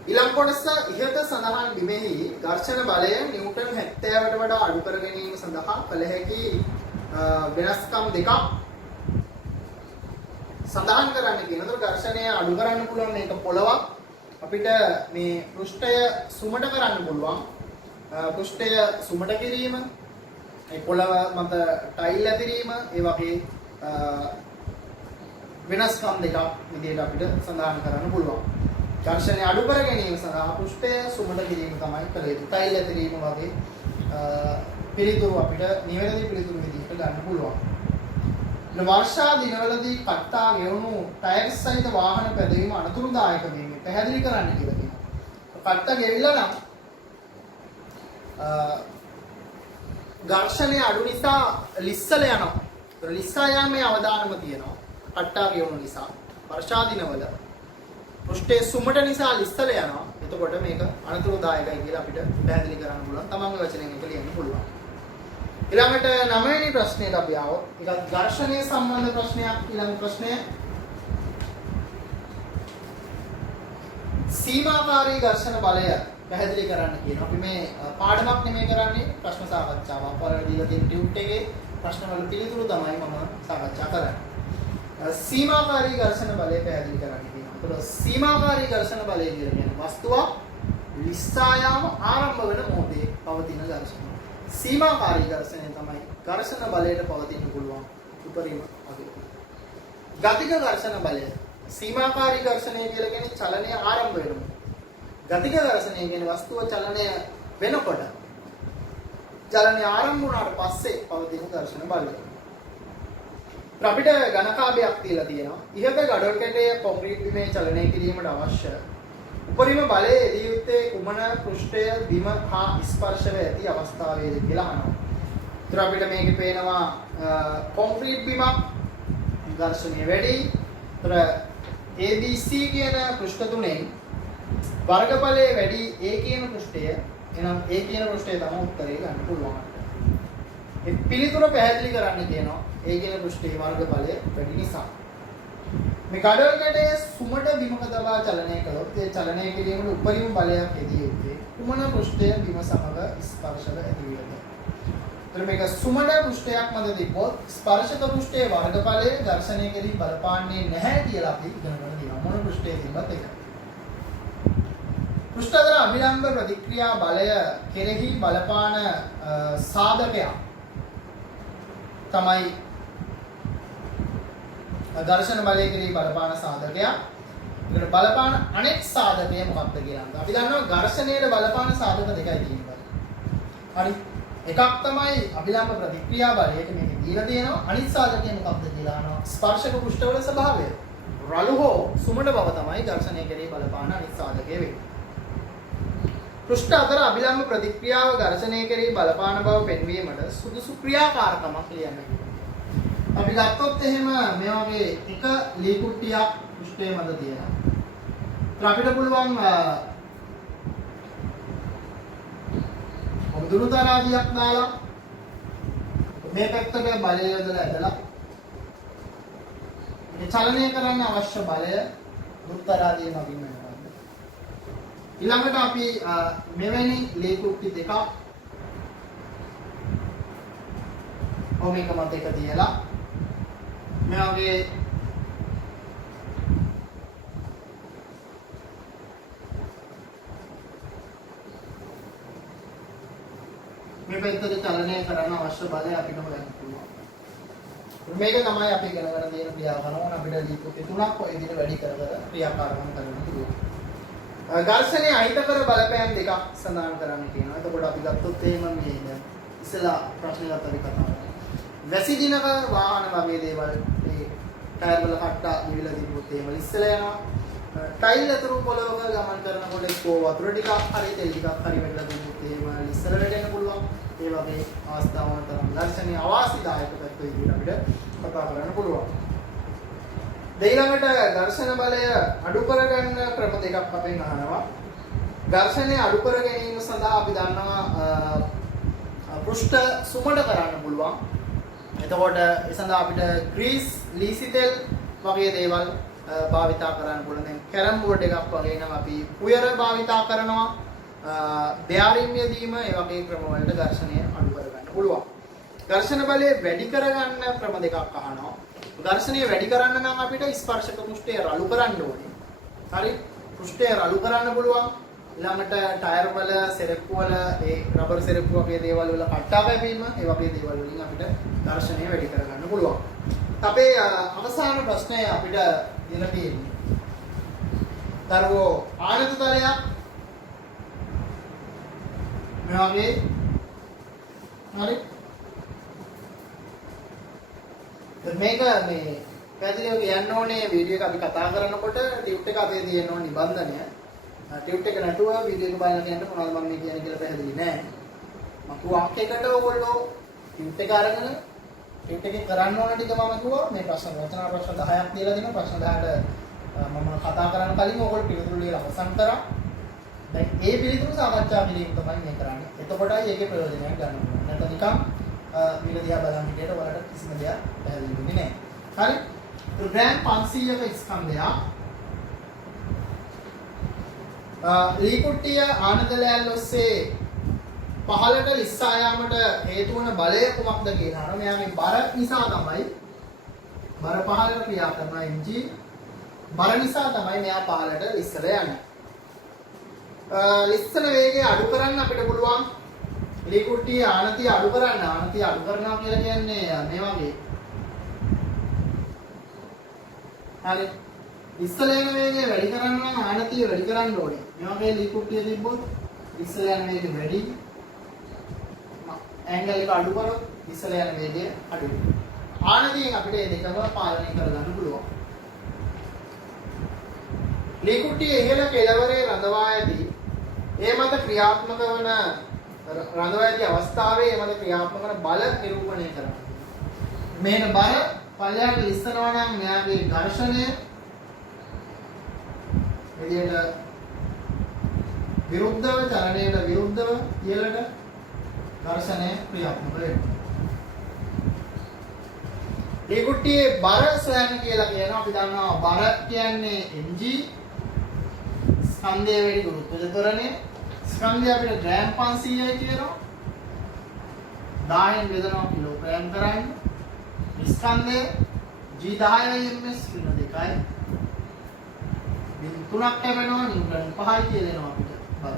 ඊළඟ කොටස ඉහත සඳහන් බිමෙහි ඝර්ෂණ බලය නිව්ටන් 70කට වඩා අඩු කර ගැනීම සඳහා කළ හැකි වෙනස්කම් දෙකක් සඳහන් කරන්න කියනතර ඝර්ෂණය අඩු කරන්න පුළුවන් මේක පොළවක් අපිට මේ පෘෂ්ඨය සුමට කරන්න පුළුවන් පෘෂ්ඨය සුමට කිරීම ඒ පොළව මත ටයිල් ඇතිරීම ඒ වගේ වෙනස්කම් දෙකක් විදිහට අපිට සඳහන් කරන්න පුළුවන්. ඝර්ෂණය අඩු කර ගැනීම සඳහා පෘෂ්ඨය සුමට කිරීම තමයි කළ යුතු. ටයිල් ඇතිරීම වගේ පිළිතුරු අපිට නිවැරදි පිළිතුරු විදිහට ගන්න පුළුවන්. වර්ෂා දිනවලදී කට්ටා ගෙවුණු ටයර් සහිත වාහන පැදවීම අනතුරුදායක වීම පැහැදිලි කරන්න කියලා කියනවා. කට්ටා ගෙවිලා නම් ඝර්ෂණය අඩු නිසා ලිස්සල යනවා. ඒතර ලිස්සා යාමේ අවදානම තියෙනවා. කට්ටා ගෙවුණු නිසා වර්ෂා දිනවල පෘෂ්ඨයේ සුමට නිසා ලිස්සල යනවා. එතකොට මේක අනතුරුදායකයි කියලා අපිට පැහැදිලි කරන්න පුළුවන්. තමන්ගේ වචනෙන් එක ලියන්න පුළුවන්. ඊළඟට 9 වෙනි ප්‍රශ්නයට අපි ආවොත් ඊළඟ ඝර්ෂණය සම්බන්ධ ප්‍රශ්නයක්. ඊළඟ ප්‍රශ්නය සීමාකාරී ඝර්ෂණ බලය පැහැදිලි කරන්න කියනවා. අපි මේ පාඩමක් නෙමෙයි කරන්නේ ප්‍රශ්න සාකච්ඡාවක්. අපරදී දීලා තියෙන ටියුට් එකේ ප්‍රශ්න වල පිළිතුරු තමයි මම සාකච්ඡා කරන්නේ. සීමාකාරී ඝර්ෂණ බලය පැහැදිලි කරන්න කියනවා. ඒතකොට සීමාකාරී ඝර්ෂණ බලය කියන්නේ වස්තුවක් ලිස්සා යාම ආරම්භ වෙන මොහොතේ පවතින ඝර්ෂණය. සීමාකාරී ඝර්ෂණය තමයි ඝර්ෂණ බලයට පවතින්න පුළුවන් උපරිම අගය. ගතික ඝර්ෂණ බලය සීමාකාරී ඝර්ෂණය කියලා කියන්නේ චලනය ආරම්භ වෙනවා. ගතික ඝර්ෂණය කියන්නේ වස්තුව චලනය වෙනකොට චලනය ආරම්භ වුණාට පස්සේ පවතින ඝර්ෂණ බලය. අපිට ඝනකාභයක් තියලා තියෙනවා. ඉහත ගඩොල් කැටය කොන්ක්‍රීට් බිමේ චලනය කිරීමට අවශ්‍ය උපරිම බලයේ යෙදිය යුත්තේ කුමන පෘෂ්ඨය බිම හා ස්පර්ශව ඇති අවස්ථාවේද කියලා අහනවා. ඒතර අපිට මේකේ පේනවා කොන්ක්‍රීට් බිමක් ඝර්ෂණය වැඩි. ඒතර ABC කියන පෘෂ්ඨ තුනෙන් වර්ගඵලයේ වැඩි A කියන පෘෂ්ඨය එහෙනම් A කියන පෘෂ්ඨය තමයි උත්තරේ ගන්න පුළුවන්. ඒ පිළිතුර පැහැදිලි කරන්න කියනවා. A කියන පෘෂ්ඨයේ වර්ගඵලය වැඩි නිසා. මේ ගඩොල් කැටයේ සුමට බිමක තබා චලනය කළොත් ඒ චලනය කිරීමේ උපරිම බලයක් ඇදී යුත්තේ කුමන පෘෂ්ඨය බිම සමග ස්පර්ශව ඇති වේද? එතන මේක සුමට පෘෂ්ඨයක් මත තිබ්බොත් ස්පර්ශක පෘෂ්ඨයේ වර්ගඵලය ඝර්ෂණය කෙරෙහි බලපාන්නේ නැහැ කියලා අපි ඉගෙන ගන්න තියෙනවා. මොන පෘෂ්ඨයේ තිබ්බත් ඒක. පෘෂ්ඨතල අභිලම්බ ප්‍රතික්‍රියා බලය කෙරෙහි බලපාන සාධකයක් තමයි ඝර්ෂණ බලය කෙරෙහි බලපාන සාධකයක්. ඒකට බලපාන අනෙක් සාධකය මොකක්ද කියලා. අපි දන්නවා ඝර්ෂණයට බලපාන සාධක දෙකයි තියෙනවා. හරි. එකක් තමයි අභිලම්භ ප්‍රතික්‍රියා බලය. ඒක මේක දීලා තියෙනවා. අනිත් සාධකය මොකක්ද කියලා අහනවා. ස්පර්ශක පෘෂ්ඨවල ස්වභාවය. රළු හෝ සුමඩ බව තමයි ඝර්ෂණය කෙරෙහි බලපාන අනිත් සාධකය වෙන්නේ. පෘෂ්ඨ අතර අභිලම්භ ප්‍රතික්‍රියාව ඝර්ෂණය කෙරෙහි බලපාන බව පෙන්වීමට සුදුසු ක්‍රියාකාරකමක් ලියන්න. අපි ගත්තොත් එහෙම මේ වගේ එක ලී කුට්ටියක් පෘෂ්ඨයේ මැද තියෙනවා. අපිට පුළුවන් දුරු තරාදියක් දාලා මේ පැත්තට බලය යොදලා ඇදලා මේ චලනය කරන්න අවශ්‍ය බලය දුරු තරාදිය මගින් වෙනවා. ඊළඟට අපි මෙවැනි ලී කුට්ටි දෙකක් මේක මත එක තියලා මේ වගේ මේ පැත්තට චලනය කරන්න අවශ්‍ය බලය අපිට හොයන්න පුළුවන්. මේක තමයි අපි ඉගෙන ගන්න තියෙන ක්‍රියාකාරකම්. අපිට ලී කුට්ටි තුනක් ඔය විදිහට වැඩි කර ක්‍රියාකාරකම් කරන්න පුළුවන්. ඝර්ෂණයේ අහිතකර බලපෑම් දෙකක් සඳහන් කරන්න කියනවා. එතකොට අපි ගත්තොත් එහෙම මේ ඉස්සලා ප්‍රශ්න ගත්ත අපි කතා කරමු. වැසි දිනක වාහන වගේ දේවල් මේ ටයර් වල කට්ටා නිවිලා තිබුත් එහෙම ඉස්සලා යනවා. ටයිල් අතුරු පොළවක ගමන් කරනකොට එක්කෝ වතුර ටිකක් හරි තෙල් ටිකක් හරි වැටලා තිබුත් එහෙම ඉස්සලා වැටෙන්න පුළුවන්. ඒ වගේ අවස්ථාවන් තරම් ඝර්ෂණයේ අවාසිදායක පැත්ත විදිහට අපිට කතා කරන්න පුළුවන්. දෙයිළඟට ඝර්ෂණ බලය අඩු කරගන්න ක්‍රම දෙකක් අපෙන් අහනවා. ඝර්ෂණය අඩු කර ගැනීම සඳහා අපි දන්නවා පෘෂ්ඨ සුමඩ කරන්න පුළුවන්. එතකොට ඒ සඳහා අපිට ග්‍රීස්, ලීසි තෙල් වගේ දේවල් භාවිතා කරන්න පුළුවන්. දැන් කැරම් බෝඩ් එකක් වගේ නම් අපි පුයර භාවිතා කරනවා. බෙයාරිම් යදීම ඒ වගේ ක්‍රම වලට ඝර්ෂණය අඩු කරගන්න පුළුවන්. ඝර්ෂණ බලය වැඩි කරගන්න ක්‍රම දෙකක් අහනවා. ඝර්ෂණය වැඩි කරන්න නම් අපිට ස්පර්ශක පෘෂ්ඨය රළු කරන්න ඕනේ. හරි? පෘෂ්ඨය රළු කරන්න පුළුවන්. ඊළඟට ටයර් වල සෙරෙප්පු වල ඒ රබර් සෙරෙප්පු වගේ දේවල් වල කට්ටා වැපීම ඒ වගේ දේවල් වලින් අපිට ඝර්ෂණය වැඩි කරගන්න පුළුවන්. අපේ අවසාන ප්‍රශ්නය අපිට දෙන තියෙන්නේ. දරුවෝ ආනත තලයක් මේ වගේ හරි මේක මේ පැහැදිලිව කියන්න ඕනේ වීඩියෝ එක අපි කතා කරනකොට ටියුට් එක අපේ තියෙන ඕන නිබන්ධනය. ටියුට් එක නැතුව වීඩියෝ එක බලලා කියන්න මොනවද මම මේ කියන්නේ කියලා පැහැදිලි නෑ. මම කිව්වා එකට ඕගොල්ලෝ ටියුට් එක අරගෙන ටියුට් එකේ කරන්න ඕන ටික මම කිව්වා මේ ප්‍රශ්න රචනා ප්‍රශ්න 10ක් දීලා දෙනවා. ප්‍රශ්න 10ට මම කතා කරන්න කලින් ඕගොල්ලෝ පිළිතුරු ලියලා අවසන් කරා. දැන් මේ පිළිතුරු සාකච්ඡා කිරීම තමයි මේ කරන්නේ. එතකොටයි ඒකේ ප්‍රයෝජනයක් ගන්න ඕනේ. නැත්නම් නිකන් විලදියා බලන් හිටියට ඔයාලට කිසිම දෙයක් පැහැදිලි වෙන්නේ නැහැ. හරි? ග්‍රෑම් 500ක ස්කන්ධයක් ලී කුට්ටිය ආනදලයන් ඔස්සේ පහළට ලිස්සා යාමට හේතු වන බලය කුමක්ද කියනවා. මෙයාගේ බර නිසා තමයි බර පහළට ක්‍රියා කරන mg බර නිසා තමයි මෙයා පහළට ලිස්සලා යන්නේ. ලිස්සන වේගය අඩු කරන්න අපිට පුළුවන්. ලී කුට්ටිය ආනතිය අඩු කරන්න. ආනතිය අඩු කරනවා කියලා කියන්නේ මේ වගේ. හරි. ඉස්සලා යන වේගය වැඩි කරන්න නම් ආනතිය වැඩි කරන්න ඕනේ. මේ වගේ ලී කුට්ටිය තිබ්බොත් ඉස්සලා යන වේගය වැඩි. ඇන්ගල් එක අඩු කරොත් ඉස්සලා යන වේගය අඩු වෙනවා. ආනතියෙන් අපිට මේ දෙකම පාලනය කරගන්න පුළුවන්. ලී කුට්ටිය ඉහළ කෙළවරේ රඳවා ඇති ඒ මත ක්‍රියාත්මක වන රඳවා ඇති අවස්ථාවේ ඒ මත ක්‍රියාත්මක වන බල නිරූපණය කරනවා. මේන බල පල්ලයට ලිස්සනවා නම් මෙයාගේ ඝර්ෂණය එදියට විරුද්ධව චලනයට විරුද්ධව ඉහළට ඝර්ෂණය ක්‍රියාත්මක වෙනවා. ලී කුට්ටියේ බර සොයන්න කියලා කියනවා. අපි දන්නවා බර කියන්නේ mg ස්කන්ධය වැඩි ගුරුත්වජ ත්වරණය. ස්කන්ධය අපිට ග්‍රෑම් 500යි කියනවා. 10න් බෙදනවා කිලෝග්‍රෑම් කරන්නේ. ස්කන්ධය g10යි ms කියන දෙකයි. බිඳු 3ක් ලැබෙනවා නිව්ටන් 5යි කියලා දෙනවා අපිට බර.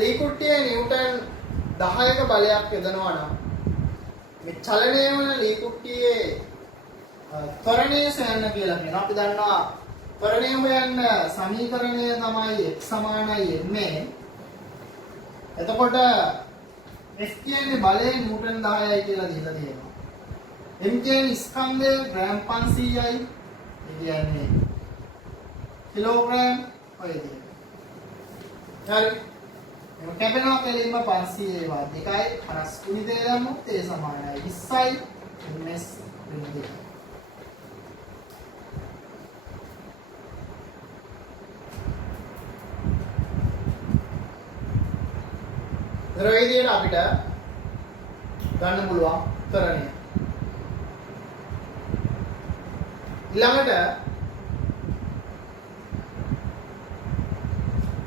ලී කුට්ටියේ නිව්ටන් 10ක බලයක් යොදනවා නම් මේ චලනය වන ලී කුට්ටියේ ත්වරණය සොයන්න කියලා කියනවා. අපි දන්නවා ත්වරණය හොයන්න සමීකරණය තමයි x සමානයි ma. එතකොට F කියන්නේ බලය නිව්ටන් 10යි කියලා දීලා තියෙනවා. M කියන්නේ ස්කන්ධය ග්‍රෑම් 500යි. ඒ කියන්නේ කිලෝග්‍රෑම් ඔය විදිහට. හරි. එම කැපෙනවා කෙලින්ම 500 ඒවා දෙකයි හරස් ගුණිතය ගමු. ඒ සමානයි 20යි ms ගුණිතය. ද්‍රව්‍යදියට අපිට ගන්න පුළුවන් ත්වරණය. ඊළඟට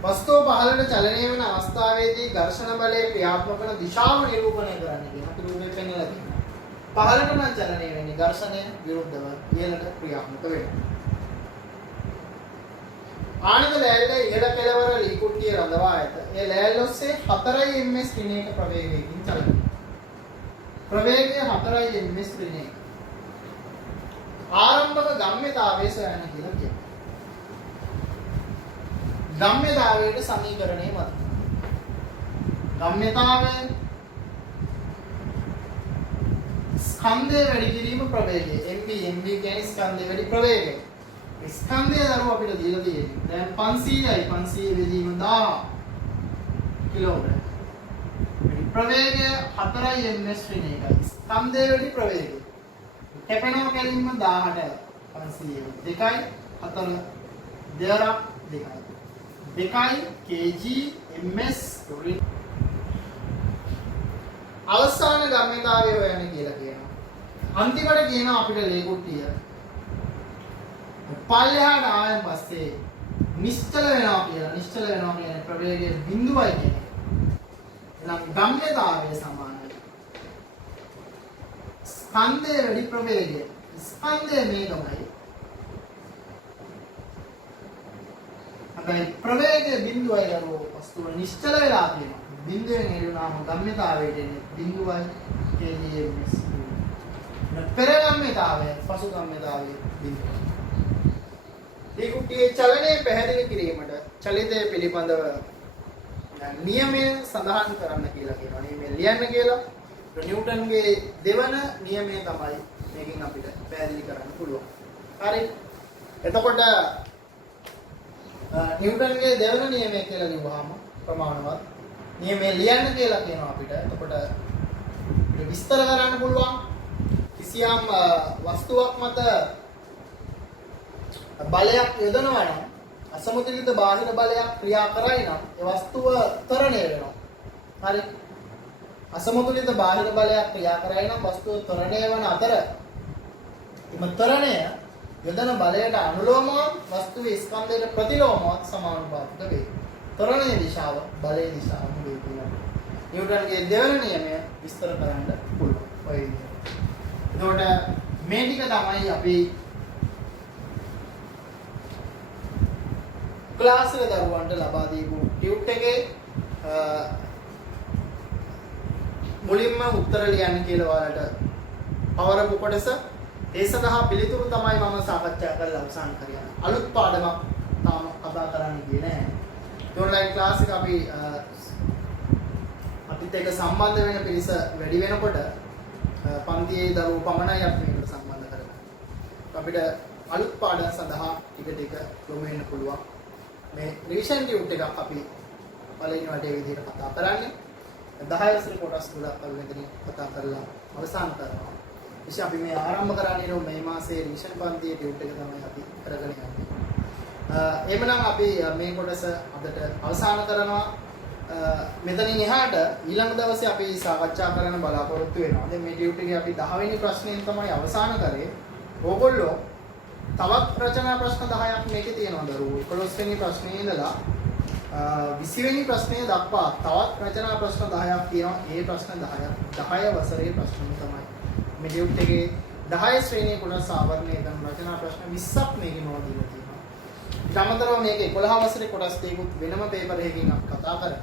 වස්තුව පහළට චලනය වෙන අවස්ථාවේදී ඝර්ෂණ බලය ක්‍රියාත්මක වන දිශාව නිරූපණය කරන්න කියන අපි රූපේ පෙන්වලා තියෙනවා. පහළට නම් චලනය වෙන්නේ ඝර්ෂණය විරුද්ධව ඉහළට ක්‍රියාත්මක වෙනවා. ආනන්ද ලෑල්ල ඉහළ කෙළවර ලීකුට්ටිය රඳවා ඇත. ඒ ලෑල්ල ඔස්සේ 4 ms ඍණයක ප්‍රවේගයකින් චලනය. ප්‍රවේගය 4 ms ඍණයක. ආරම්භක ගම්‍යතාවය සොයන්න කියලා කියනවා. ගම්‍යතාවයට සමීකරණය මත. ගම්‍යතාවය ස්කන්ධය වැඩි කිරීම ප්‍රවේගය. mv කියන්නේ ස්කන්ධය වැඩි ප්‍රවේගය. ස්කන්ධය දරුව අපිට දීලා තියෙන්නේ. දැන් 500යි 500 බෙදීම 1000 කිලෝග්‍රෑම්. ප්‍රවේගය 4 ms ශ්‍රේණියකයි. ස්කන්ධය වැඩි ප්‍රවේගය. කැපෙනවා කෙලින්ම 1000ට 500 දෙකයි 4 දෙවරක් දෙකයි. දෙකයි kg ms අවසාන ගම්‍යතාවය හොයන්න කියලා කියනවා. අන්තිමට කියනවා අපිට ලේකුට්ටිය පල්ලෙහාට ආයන් පස්සේ නිශ්චල වෙනවා කියලා. නිශ්චල වෙනවා කියන්නේ ප්‍රවේගය බිඳුවයි කියන්නේ. එහෙනම් ගම්‍යතාවය සමානයි ස්කන්ධය වැඩි ප්‍රවේගය. ස්කන්ධය මේකමයි. හැබැයි ප්‍රවේගය බිඳුවයි කරෝ වස්තුව නිශ්චල වෙලා තියෙනවා. බිඳුවෙන් එළුණාම ගම්‍යතාවයට එන්නේ බිඳුවයි kgs. පෙර ගම්‍යතාවය පසු ගම්‍යතාවය බිඳුවයි. මේ කුට්ටියේ චලනය පැහැදිලි කිරීමට චලිතය පිළිබඳව නියමය සඳහන් කරන්න කියලා කියනවා. නියමය ලියන්න කියලා. නිව්ටන්ගේ දෙවන නියමය තමයි මේකෙන් අපිට පැහැදිලි කරන්න පුළුවන්. හරි. එතකොට නිව්ටන්ගේ දෙවන නියමය කියලා ලියුවාම ප්‍රමාණවත් නියමය ලියන්න කියලා කියනවා අපිට. එතකොට විස්තර කරන්න පුළුවන් කිසියම් වස්තුවක් මත බලයක් යොදනවා නම් අසමතුලිත බාහිර බලයක් ක්‍රියා කරයි නම් ඒ වස්තුව ත්වරණය වෙනවා. හරි. අසමතුලිත බාහිර බලයක් ක්‍රියා කරයි නම් වස්තුව ත්වරණය වන අතර එම ත්වරණය යොදන බලයට අනුලෝමව වස්තුවේ ස්කන්ධයට ප්‍රතිලෝමවත් සමානුපාතික වේ. ත්වරණයේ දිශාව බලයේ දිශාව වේ කියලා. නිව්ටන්ගේ දෙවන නියමය විස්තර කරන්න පුළුවන්. ඔය විදිහට. එතකොට මේ ටික තමයි අපි ක්ලාස් එක දරුවන්ට ලබා දීපු ටියුට් එකේ මුලින්ම උත්තර ලියන්න කියලා ඔයාලට පවරපු කොටස. ඒ සඳහා පිළිතුරු තමයි මම සාකච්ඡා කරලා අවසන් කරන්නේ. අලුත් පාඩමක් තාම කතා කරන්න ගියේ නෑ. ඔන්ලයින් ක්ලාස් එක අපි අපිත් එක්ක සම්බන්ධ වෙන පිරිස වැඩි වෙනකොට පන්තියේ දරුවෝ පමණයි අපි මේකට සම්බන්ධ කරගන්නේ. අපිට අලුත් පාඩම් සඳහා ටික ටික යොමු වෙන්න පුළුවන්. මේ රිවිෂන් ටියුට් එකක් අපි පළවෙනි වටේ විදිහට කතා කරන්නේ. 10 වසරේ කොටස් තුනක් අපි මෙතන කතා කරලා අවසන් කරනවා. ඉතින් අපි මේ ආරම්භ කරන්නේ මේ මාසයේ රිවිෂන් පන්තියේ ටියුට් එක තමයි අපි කරගෙන යන්නේ. එහෙමනම් අපි මේ කොටස අදට අවසන් කරනවා. මෙතනින් එහාට ඊළඟ දවසේ අපි සාකච්ඡා කරන්න බලාපොරොත්තු වෙනවා. දැන් මේ ටියුට් එකේ අපි 10 වෙනි ප්‍රශ්නයෙන් තමයි අවසන් කරේ. ඕගොල්ලෝ තවත් රචනා ප්‍රශ්න 10ක් මේකේ තියෙනවා දරුවෝ. 11 වෙනි ප්‍රශ්නේ ඉඳලා 20 වෙනි ප්‍රශ්නය දක්වා තවත් රචනා ප්‍රශ්න 10ක් තියෙනවා. ඒ ප්‍රශ්න 10ක් 10 වසරේ ප්‍රශ්න තමයි. මේ ටියුට් එකේ 10 ශ්‍රේණියේ කොටස් ආවරණය කරන රචනා ප්‍රශ්න 20ක් මේකේ නෝදීලා තියෙනවා. ඊටමතරව මේක 11 වසරේ කොටස් දෙකකුත් වෙනම පේපර් එකකින් අපි කතා කරා.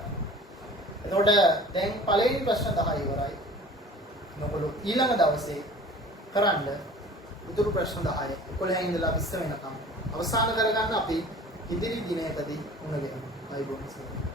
එතකොට දැන් පළවෙනි ප්‍රශ්න 10 ඉවරයි. ඔයගොල්ලෝ ඊළඟ දවසේ කරන්න ඉතුරු ප්‍රශ්න 10 11 ඉඳලා 20 වෙනකම් අවසන් කරගන්න අපි ඉදිරි දිනයකදී මුණ ගැහෙමු. අයිබෝන් සර්.